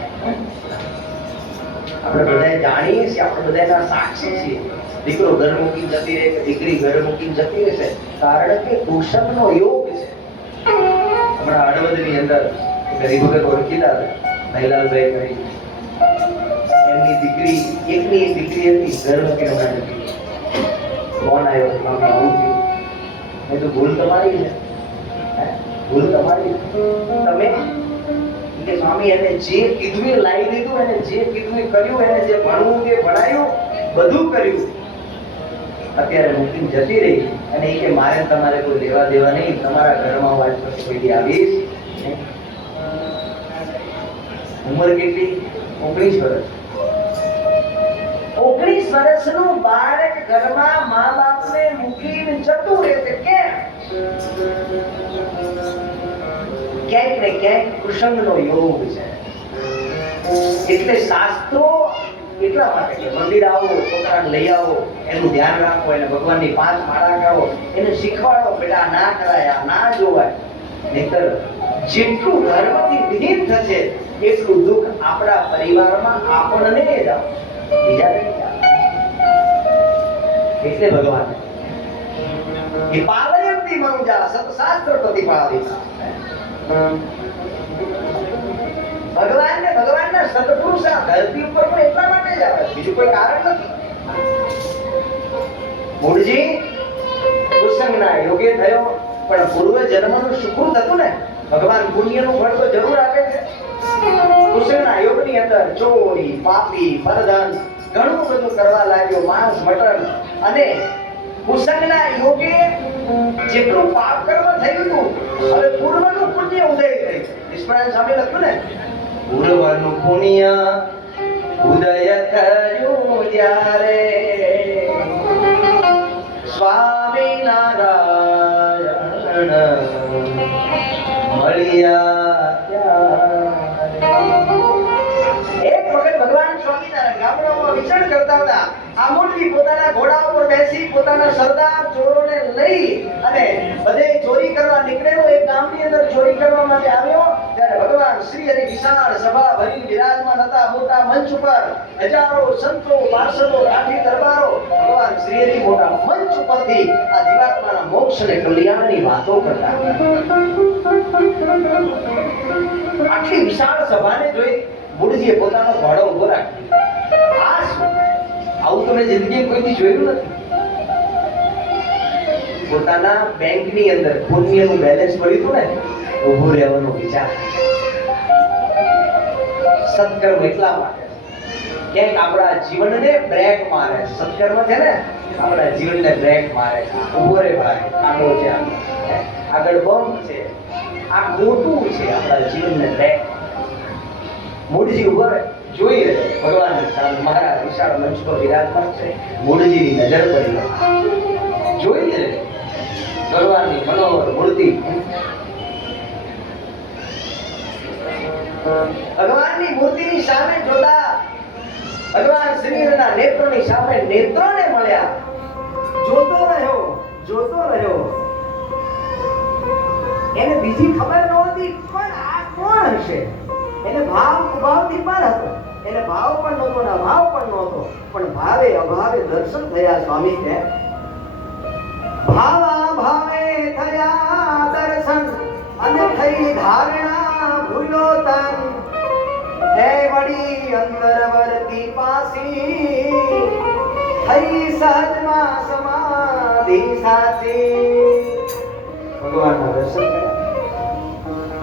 આપણે બધા જાણીએ છીએ, આપણે બધાના સાક્ષી છીએ. દીકરો ઘર મૂકીને જતી રહે, દીકરી ઘર મૂકીને જતી રહેશે, કારણ કે કુસંગનો યોગ છે. હમણાં હળવદની અંદર ગરીબ વખત ઓળખીતા મહિલાભાઈ કરી, એમની દીકરી, એકની એક દીકરી હતી, ઘર મૂકીને હમણાં જતી. ફોન આવ્યો, મામી આવું થયું. મેં તો ભૂલ તમારી છે, ભૂલ તમારી. તમે કે સ્વામી એને જે કીધું એ લાવી દીધું, એને જે કીધું એ કર્યું, એને જે ભણવું એ ભણાયું, બધું કર્યું. અત્યારે મૂકીને જતી રહી અને એ કે મારે તમારે કોઈ લેવા દેવા નહીં, તમારા ઘરમાં વાત પછી કોઈ દી આવીશ. ઉંમર કેટલી? 19 વર્ષ. 19 વર્ષનું બાળક ઘરમાં મા બાપને મૂકીને જતું રહેશે. કેમ? ક્યાંક ને ક્યાંક કુસંગનો યોગ છે. એટલે શાસ્ત્રો એટલા માટે કે મંદિર આવો, છોકરાને લઈ આવો, એનું ધ્યાન રાખો, એને ભગવાનની 5 માળા કરો, એને શીખવાડો, બેટા ના કરાય, આ ના જોવાય. નહીતર જેટલું ધર્મથી વિહીન થશે એટલું દુઃખ આપણા પરિવારમાં આપણને જ આવે, બીજાને નહીં આવે. એટલે ભગવાન એ પાવયંતી મનુજા સત્શાસ્ત્ર પ્રતિપાદિતા. ભગવાનને, ભગવાનના સત્પુરુષ આ ધરતી ઉપર પણ એટલા માટે જ આવે, બીજું કોઈ કારણ નથી. મૂળજી કુસંગના યોગે થયો, પણ પૂર્વ જન્મનું સુકૃત હતું ને, ભગવાન પુણ્યનું ફળ તો જરૂર આપે છે. કુસંગના યોગની અંદર ચોરી, પાપી, પરધન ઘણું બધું કરવા લાગ્યો, માંસ મટન. અને કુસંગના યોગે જેટલું પાપ કર્મ થયું હતું, હવે પૂર્વનું પુણ્ય ઉદય થયું. નિષ્પરાયણ સ્વામી લખ્યું ને, પૂર્વનું પુણ્ય ઉદય થયું જ્યારે સ્વામિનારાયણ મળ્યા ત્યારે. એક વખત ભગવાન સ્વામિનારાયણ ગામડામાં વિચરણ કરતા હતા. આમૂળજી પોતાના ઘોડા ઉપર બેસી પોતાના સરદાર ચોરોને લઈ અને બધે ચોરી કરવા નીકળેલો. એક ગામની અંદર ચોરી કરવા માટે આવ્યો ત્યારે ભગવાન શ્રી હરિ વિશાળ સભા ભરી વિરાજમાન હતા. મોટા મંચ ઉપર હજારો સંતો, પાર્ષદો, કાઠી દરબારો. ભગવાન શ્રી હરિ મોટા મંચ ઉપરથી આ જીવાત્માના મોક્ષ અને કલ્યાણની વાતો કરતા. આટલી વિશાળ સભાને જોઈ મૂળજીએ પોતાનો ઘોડો ઉભો રાખ્યો. આ શું? આવું તો મેં જિંદગીમાં કોઈથી જોયું નથી. પોતાના બેંકની અંદર પુણ્યનું બેલેન્સ પડ્યું હતું ને, ઊભું રહેવાનો વિચાર. સત્કર્મ એટલા માટે ક્યાંક આપણા જીવનને બ્રેક મારે. સત્કર્મ છે ને, આપણા જીવનને બ્રેક મારે છે. ઉભો રે ભાઈ, ખાડો છે આગળ બંધ છે, આ મોટું છે આપણા જીવનને બ્રેક. મૂળજી ઉભો રે, જોઈ રહે ભગવાન મહારાજ વિશાળ મંચ પર વિરાજમાન છે. મૂળજીની નજર પડી, જોઈ રહે ભગવાનની મનોહર મૂર્તિ. ભગવાનની મૂર્તિની સામે જોતા ભગવાન શ્રીના નેત્રોની સામે નેત્રોને મળ્યા. જોતો રહ્યો. એને બીજી ખબર નહોતી પણ આ કોણ હશે. એને ભાવથી પણ હતો, એને ભાવ પણ નહોતો ને અભાવ પણ નહોતો, પણ ભાવે અભાવે દર્શન થયા સ્વામી કે ભાવે થયા દર્શન અને થઈ ધારણા ભૂલો તન. હે વળી અંતરવર્તી પાસી થઈ સહજમાં સમાધિ સાચી. ભગવાનના દર્શન કર્યા.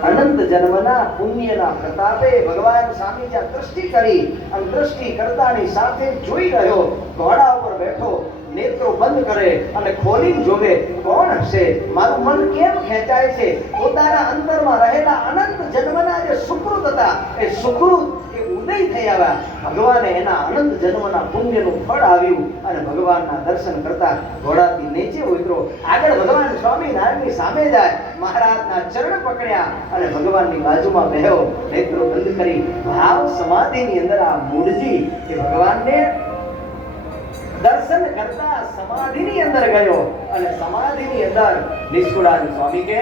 અનંત જન્મના પુણ્યના પ્રતાપે ભગવાન સ્વામી જ્યાં દ્રષ્ટિ કરી અને દ્રષ્ટિ કરતાની સાથે જોઈ રહ્યો. ઘોડા ઉપર બેઠો, નેત્રો બંધ કરે અને ખોલીને જોવે કોણ હશે, મારું મન કેમ ખેંચાય છે. પોતાના અંતરમાં રહેલા અનંત જન્મના જે સુકૃત હતા એ સુકૃત એ ઉદય થઈ આવ્યા. ભગવાને એના અનંત જન્મના પુણ્યનું ફળ આવ્યું અને ભગવાનના દર્શન કરતા ઘોડાથી નીચે ઉતરો. આગળ ભગવાન સ્વામિનારાયણની સામે જાય, મહારાજના ચરણ પકડ્યા અને ભગવાનની બાજુમાં બેહો, નેત્રો બંધ કરી ભાવ સમાધિની અંદર આ મૂળજી એ ભગવાનને દર્શન કરતા સમાધિની અંદર ગયો અને સમાધિની અંદર નિષ્કુળાન સ્વામી કે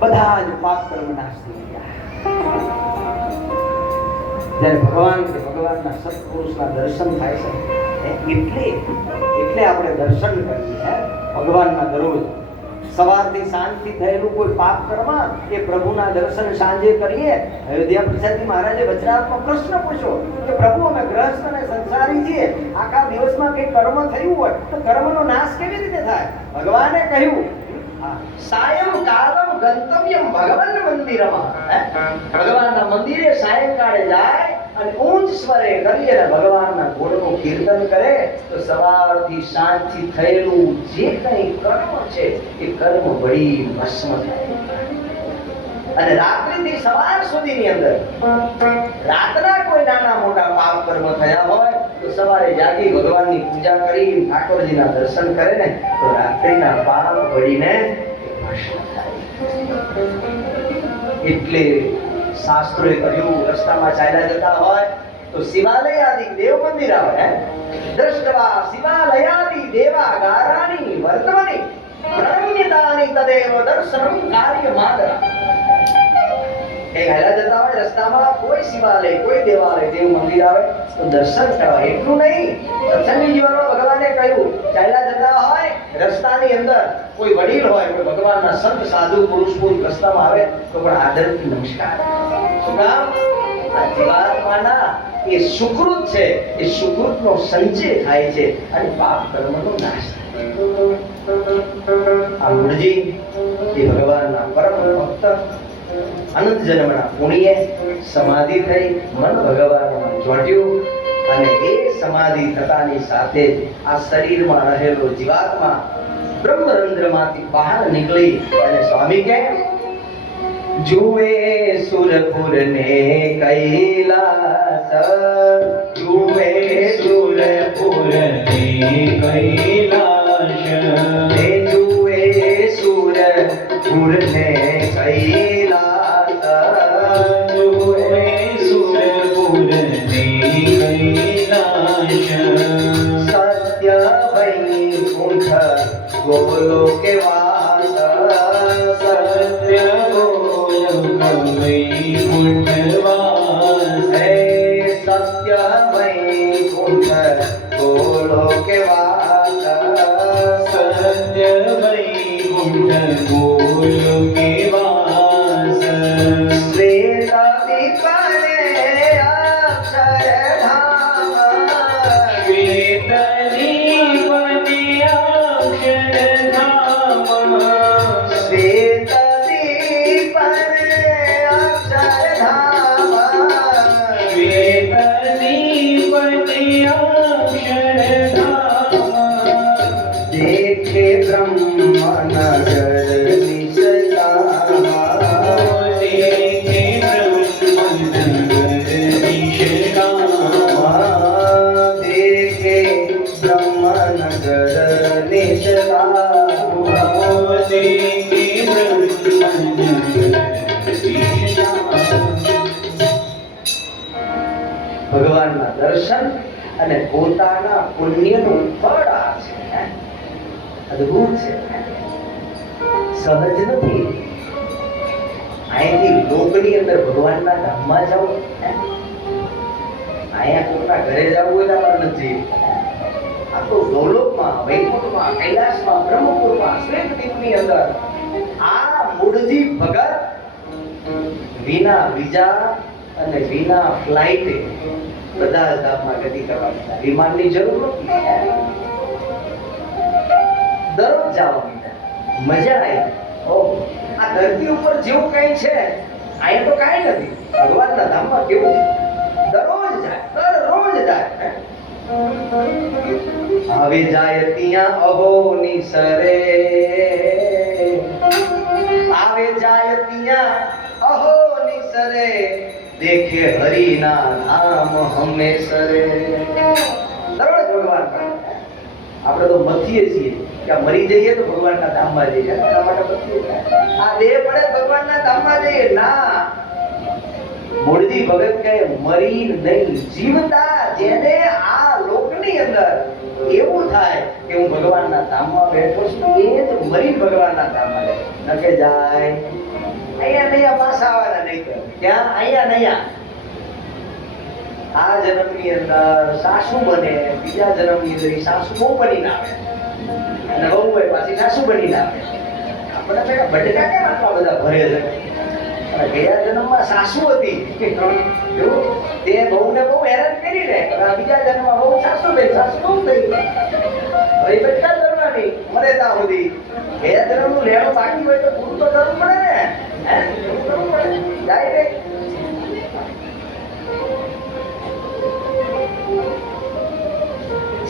બધા જ પાપ કર્મ નાશ થઈ ગયા. જ્યારે ભગવાનના સત્પુરુષના દર્શન થાય છે એટલે આપણે દર્શન કરીએ ભગવાનના દરરોજ. સવારથી સાંજથી થયેલું કોઈ પાપ કર્મ એ પ્રભુના દર્શન સાંજે કરીએ. અયોધ્યા પ્રસાદજી મહારાજે વચરાતમાં પ્રશ્ન પૂછ્યો કે પ્રભુ અમે ગ્રહસ્થ અને સંસારી છીએ, આખા દિવસમાં કંઈ કર્મ થયું હોય તો કર્મનો નાશ કેવી રીતે થાય? ભગવાને કહ્યું સાયં કાલમ ગંતવ્યમ ભગવાન મંદિરમાં. ભગવાનના મંદિરે સાયંકાળે જાય અને ઊંચ સ્વરે કરી અને ભગવાનના ગુણનું કીર્તન કરે તો સવારથી સાંજથી થયેલું જે કંઈ કર્મ છે એ કર્મ બળી ભસ્મ થાય. અને રાત્રિથી સવાર સુધીની અંદર રાતના કોઈ નાના મોટા પાપ કર્મ થયા હોય તો સવારે જાગી ભગવાનની પૂજા કરી ઠાકોરજીના દર્શન કરે ને તો રાત્રિના પાપ બળીને ભસ્મ થાય. એટલે શાસ્ત્રોએ કહ્યું રસ્તામાં ચાલ્યા જતા હોય તો શિવાલયાદિ દેવ મંદિર આવે. દ્રષ્ટવા શિવાલયાદિ દેવાગારાની વર્તમાની પ્રણમ્યતાની તદેવ દર્શનમ કાર્ય માદરા. એ હાલ્યા જતા હોય રસ્તામાં કોઈ શિવાલય કોઈ દેવાલય દેવ મંદિર આવે તો દર્શન કરવા. એટલું નહીં, સત્સંગી જીવનો ભગવાને કહ્યું ચાલ્યા જતા હોય રસ્તાની અંદર કોઈ વડીલ હોય કોઈ ભગવાનના સંત સાધુ પુરુષ રસ્તામાં આવે તો પણ આદરથી નમસ્કાર. શું કામ? આ જીવાત્માના એ સુકૃત છે, એ સુકૃતનો સંચય થાય છે અને પાપ કર્મનો નાશ થાય. આ મૂળજી એ ભગવાનના પરમ ભક્ત અનંત જન્મના પુણ્ય સમાધિ થઈ મન ભગવાનમાં ચોંટ્યું અને એ સમાધિ થતાની સાથે આ શરીરમાં રહેલો જીવાત્મા બ્રહ્મરંધ્રમાંથી બહાર નીકળી અને સ્વામી કે જુએ સુરપુર ને કૈલાસ, જુએ સુરપુર ને કૈલાસ, જુએ સુરપુર ને કૈલાસ, જુએ સુરપુર ને કૈલાસ, સત્ય વૈકુંઠ ગોલોકે વાસ, સત્ય ગોલોક વૈકુંઠ વાસ, સત્ય વૈકુંઠ ગોલોકે વાસ, સત્ય વૈકુંઠ ગોલોકે વાસ, શ્વેત દીપને અક્ષરધામ, શ્વેત દીપને અક્ષરધામ, શ્વેત દીપને અક્ષરધામ, ભગવાનના દર્શન અને પોતાના પુણ્યનું ફળ આ છે. અદ્ભુત છે, સહજ નથી. અહીંથી લોકની અંદર ભગવાનના ધામમાં જવું, અહીંયા કોઈના ઘરે જવું હોય તો આપણે નથી. આ તો ગૌલોકમાં, વૈકુંઠમાં, કૈલાસમાં, બ્રહ્મપુરમાં, શ્વેતદ્વીપની અંદર આ મૂળજી ભગત વિના વિઝા અને વિના ફ્લાઇટે બધા ધામમાં ગતિ કરવા માંડ્યા. વિમાનની જરૂર નથી. દરરોજ જવા માંડ્યા. મજા આવી. ઓહ, આ ધરતી ઉપર જેવું કઈ છે અહીંયા તો કાંઈ નથી. ભગવાનના ધામમાં કેવું છે? દરરોજ જાય. હવે જાય ત્યાં અહોની સરે, આવે જાય ત્યાં અહોની સરે, દેખે હરિના નામ હંમેશરે. દરરોજ ભગવાન આપણે તો મથીએ છીએ કે આ મરી જઈએ તો ભગવાનના ધામમાં જઈએ. એના માટે મથીએ. આ દેહ પડે ભગવાનના ધામમાં જઈએ ના. મૂળજી ભગત કહે મરી નહીં, જીવતા જેને આ લોકની અંદર એવું થાય કે હું ભગવાનના ધામમાં બેઠો છું, એ જ મરી ભગવાનના ધામમાં જાય. ન કે જાય અહીંયા નૈયા પાછા આવવાના નહીં. ક્યાં? અહીંયા નૈયા. આ જન્મની અંદર સાસુ બને, બીજા જન્મની અંદર સાસુ બહુ બનીને આવે, અને બહુ હોય પાછી સાસુ બનીને આવે. આપણે ભેગા ભટકા કેમ આટલા બધા ભરે છે? ગયા જન્મમાં સાસુ હતી એવું, તે બહુને બહુ હેરાન કરી ને, બીજા જન્મમાં બહુ સાસુ થઈ, સાસુ બહુ થઈ. હવે ભટકા કરવાની મરે ત્યાં સુધી. ગયા જન્મનું લેણું બાકી હોય તો પૂરું તો કરવું પડે ને. કરવું પડે. જાય રે.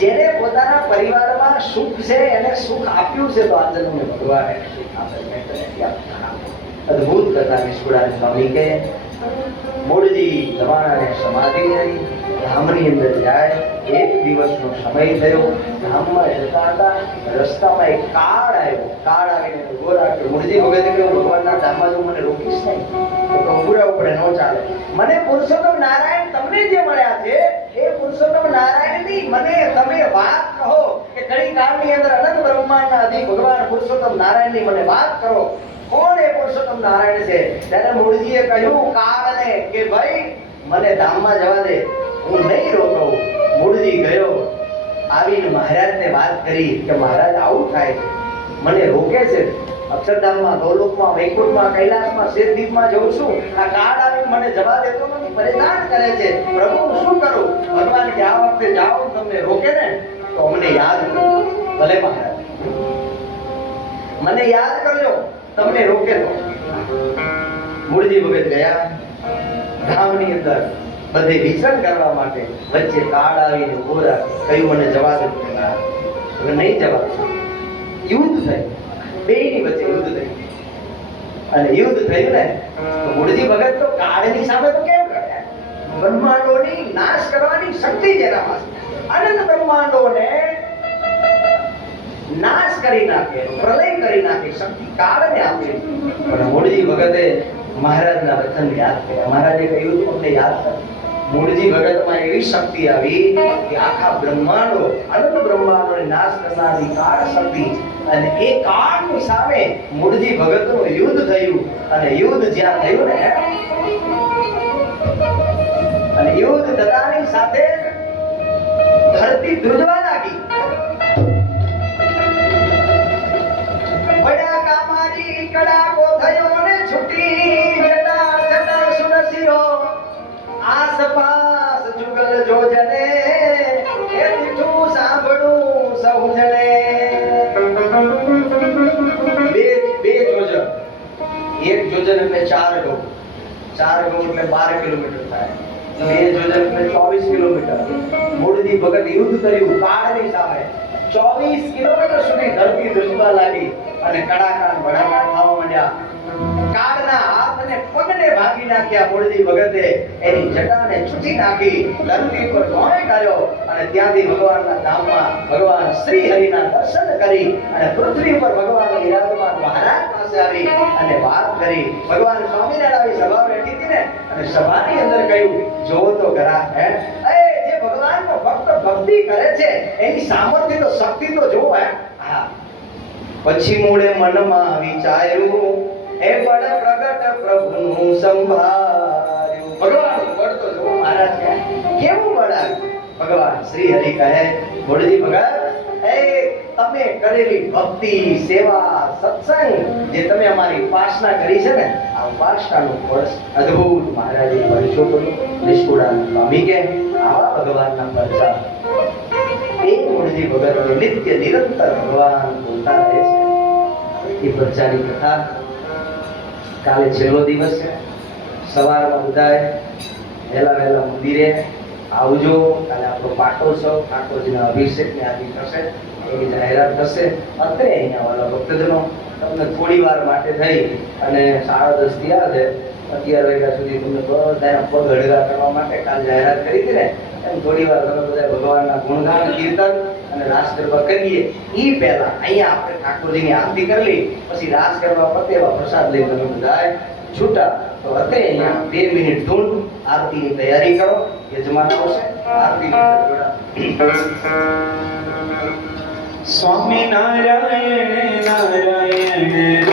જેને પોતાના પરિવારમાં સુખ છે એને સુખ આપ્યું છે, તો આ જન્મે ભગવાને અદ્ભુત કથા નિષ્કુળાનંદ સ્વામી કહે મૂળજી જવાનાને સમાધિ થઈ ધામની અંદર જાય. એક દિવસનો સમય થયો. ધામમાં જતા હતા, રસ્તામાં એક કાળ આવ્યો. કાળ આવીને ઉભો રાખ્યો. મૂળજી ભગતે કહ્યું ભગવાનના ધામમાં જો મને રોકીશ નહીં તો ઉભું પડે, ન ચાલે. મને પુરુષોત્તમ નારાયણ તમને જે મળ્યા છે એ પુરુષોત્તમ નારાયણની મને તમે વાત કહો કે ઘણી કાળની અંદર અનંત બ્રહ્માંડના અધિક ભગવાન પુરુષોત્તમ નારાયણની મને વાત કરો. કોણ એ પુરુષોત્તમ નારાયણ છે? ત્યારે મૂળજીએ કહ્યું કાળને કે ભાઈ મને ધામમાં જવા દે, હું નહીં રોકું. મૂળજી ગયો, આવીને મહારાજને વાત કરી કે મહારાજ આવું થાય છે, મને રોકે છે. અક્ષરધામમાં, ગૌલોકમાં, વૈકુંઠમાં, કૈલાસમાં, શ્વેતદ્વીપમાં જઉં છું, આ કાળ આવીને મને જવા દેતો નથી, પરેશાન કરે છે. પ્રભુ હું શું કરું? ભગવાન કે આ વખતે જાઓ, તમને રોકે ને તો અમને યાદ કરો. ભલે મહારાજ મને યાદ કરજો, તમને રોકે તો. મૂળજી ભગત ગયા ધામની અંદર બધે વિચરણ કરવા માટે. વચ્ચે કાળ આવીને ઉભો રાખ્યો. કહ્યું મને જવા દો. હવે નહીં જવા. યુદ્ધ થયું, બેયની વચ્ચે યુદ્ધ થયું. અને યુદ્ધ થયું ને તો મૂળજી ભગત તો કાળની સામે તો કેમ કરે? બ્રહ્માંડોની નાશ કરવાની શક્તિ જેના પાસે, અનંત બ્રહ્માંડોને નાશ કરી નાખે, પ્રલય કરી નાખે શક્તિ કાળને આપે. પણ મૂળજી ભગતે મહારાજના વચન યાદ કર્યા. મહારાજે કહ્યું તમને યાદ કર. મૂળજી ભગતમાં એવી શક્તિ આવી કે આખા બ્રહ્માંડો, અનંત બ્રહ્માંડોને નાશ કરનારી કાળ શક્તિ, અને એ કાળની સામે મૂળજી ભગતનું યુદ્ધ થયું. અને યુદ્ધ જ્યાં થયું ને, અને યુદ્ધ થતાની સાથે ધરતી ધ્રુજવા લાગી. બડા કામારી કડાકો થયો ને છૂટી જટા જટા સુરસીઓ આસપાસ જુગલ જોજને એ દીઠું સાંભળું સહુ જણે. બે જોજન, એક જોજન એટલે 4 ગૌ, 4 ગૌ એટલે 12 કિલોમીટર થાય. 2 જોજન એટલે 24 કિલોમીટર. મૂળજી ભગત યુદ્ધ કર્યું કાળની સામે. 24 કિલોમીટર સુધી ધરતી ધ્રુજવા લાગી. અને કડાકા ભડાકા થવા માંડ્યા. કાળના હાથ અને પગને ભાંગી નાખ્યા. મૂળજી ભગતે એની જટાને છૂટી નાખી, ધરતી પર ધોળે કર્યો અને ત્યાંથી ભગવાનના ધામમાં ભગવાન શ્રી હરિના દર્શન કરી અને પૃથ્વી પર ભગવાન વિરાજમાન મહારાજ પાસે આવી અને વાત કરી. ભગવાન સ્વામિનારાયણ સભા બેઠી હતી ને, અને સભાની અંદર કહ્યું, જોવો તો ખરા હે, જે ભગવાનનો ભક્ત ભક્તિ કરે છે એની સામર્થ્ય તો શક્તિ તો જોવો હે. હા, પછી મૂળે મનમાં વિચાર્યું, એ બળ પ્રગટ પ્રભુનું સંભાળ્યું. ભગવાનનું બળ તો જોવો મહારાજ કહે, કેવું બળ આવ્યું. ભગવાન શ્રી હરિ કહે, મૂળજી ભગત, તમે કરેલી ભક્તિ, સેવા, સત્સંગ, જે તમે અમારી ઉપાસના કરી છે ને, આ ઉપાસનાનું ફળ અદ્ભુત મહારાજે વર્ષો કર્યું. નિષ્કુળાનંદ સ્વામી કે આવા ભગવાનના પરચા એ મૂળજી ભગત નિત્ય નિરંતર ભગવાન બોલતા રહે છે. એ પરચાની કથા કાલે છેલ્લો દિવસ છે. સવારમાં બધાએ વહેલા મંદિરે આવજો. કાલે આપણો પાટોત્સવ, ઠાકોરજીના અભિષેકની આદિ થશે, એની જાહેરાત થશે. અત્રે અહીંયા વાળા ભક્તજનો તમને થોડી વાર માટે થઈ અને 10:30 થયા છે, 11 વાગ્યા સુધી તમને બધાના પગ હળગા કરવા માટે કાલ જાહેરાત કરી હતી ને, એમ થોડી વાર તમે બધા ભગવાનના ગુણગાન, કીર્તન અને રાસ ગરબા કરીએ. એ પહેલા અહીંયા આપણે ઠાકોરજીની આરતી કરી લઈ, પછી રાસ ગરબા પતે એવા પ્રસાદ લઈ તમે બધા છૂટા. તો અત્યારે અહીંયા 2 મિનિટ ધૂન આરતીની તૈયારી કરો. યજમાન આવશે, આરતીની અંદર જોડા. Swami Narayan Narayan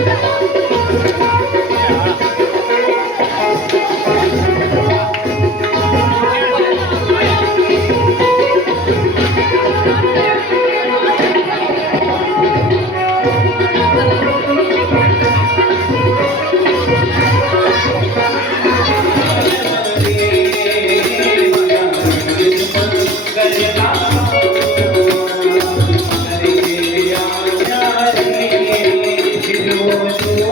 Bye. Thank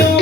you.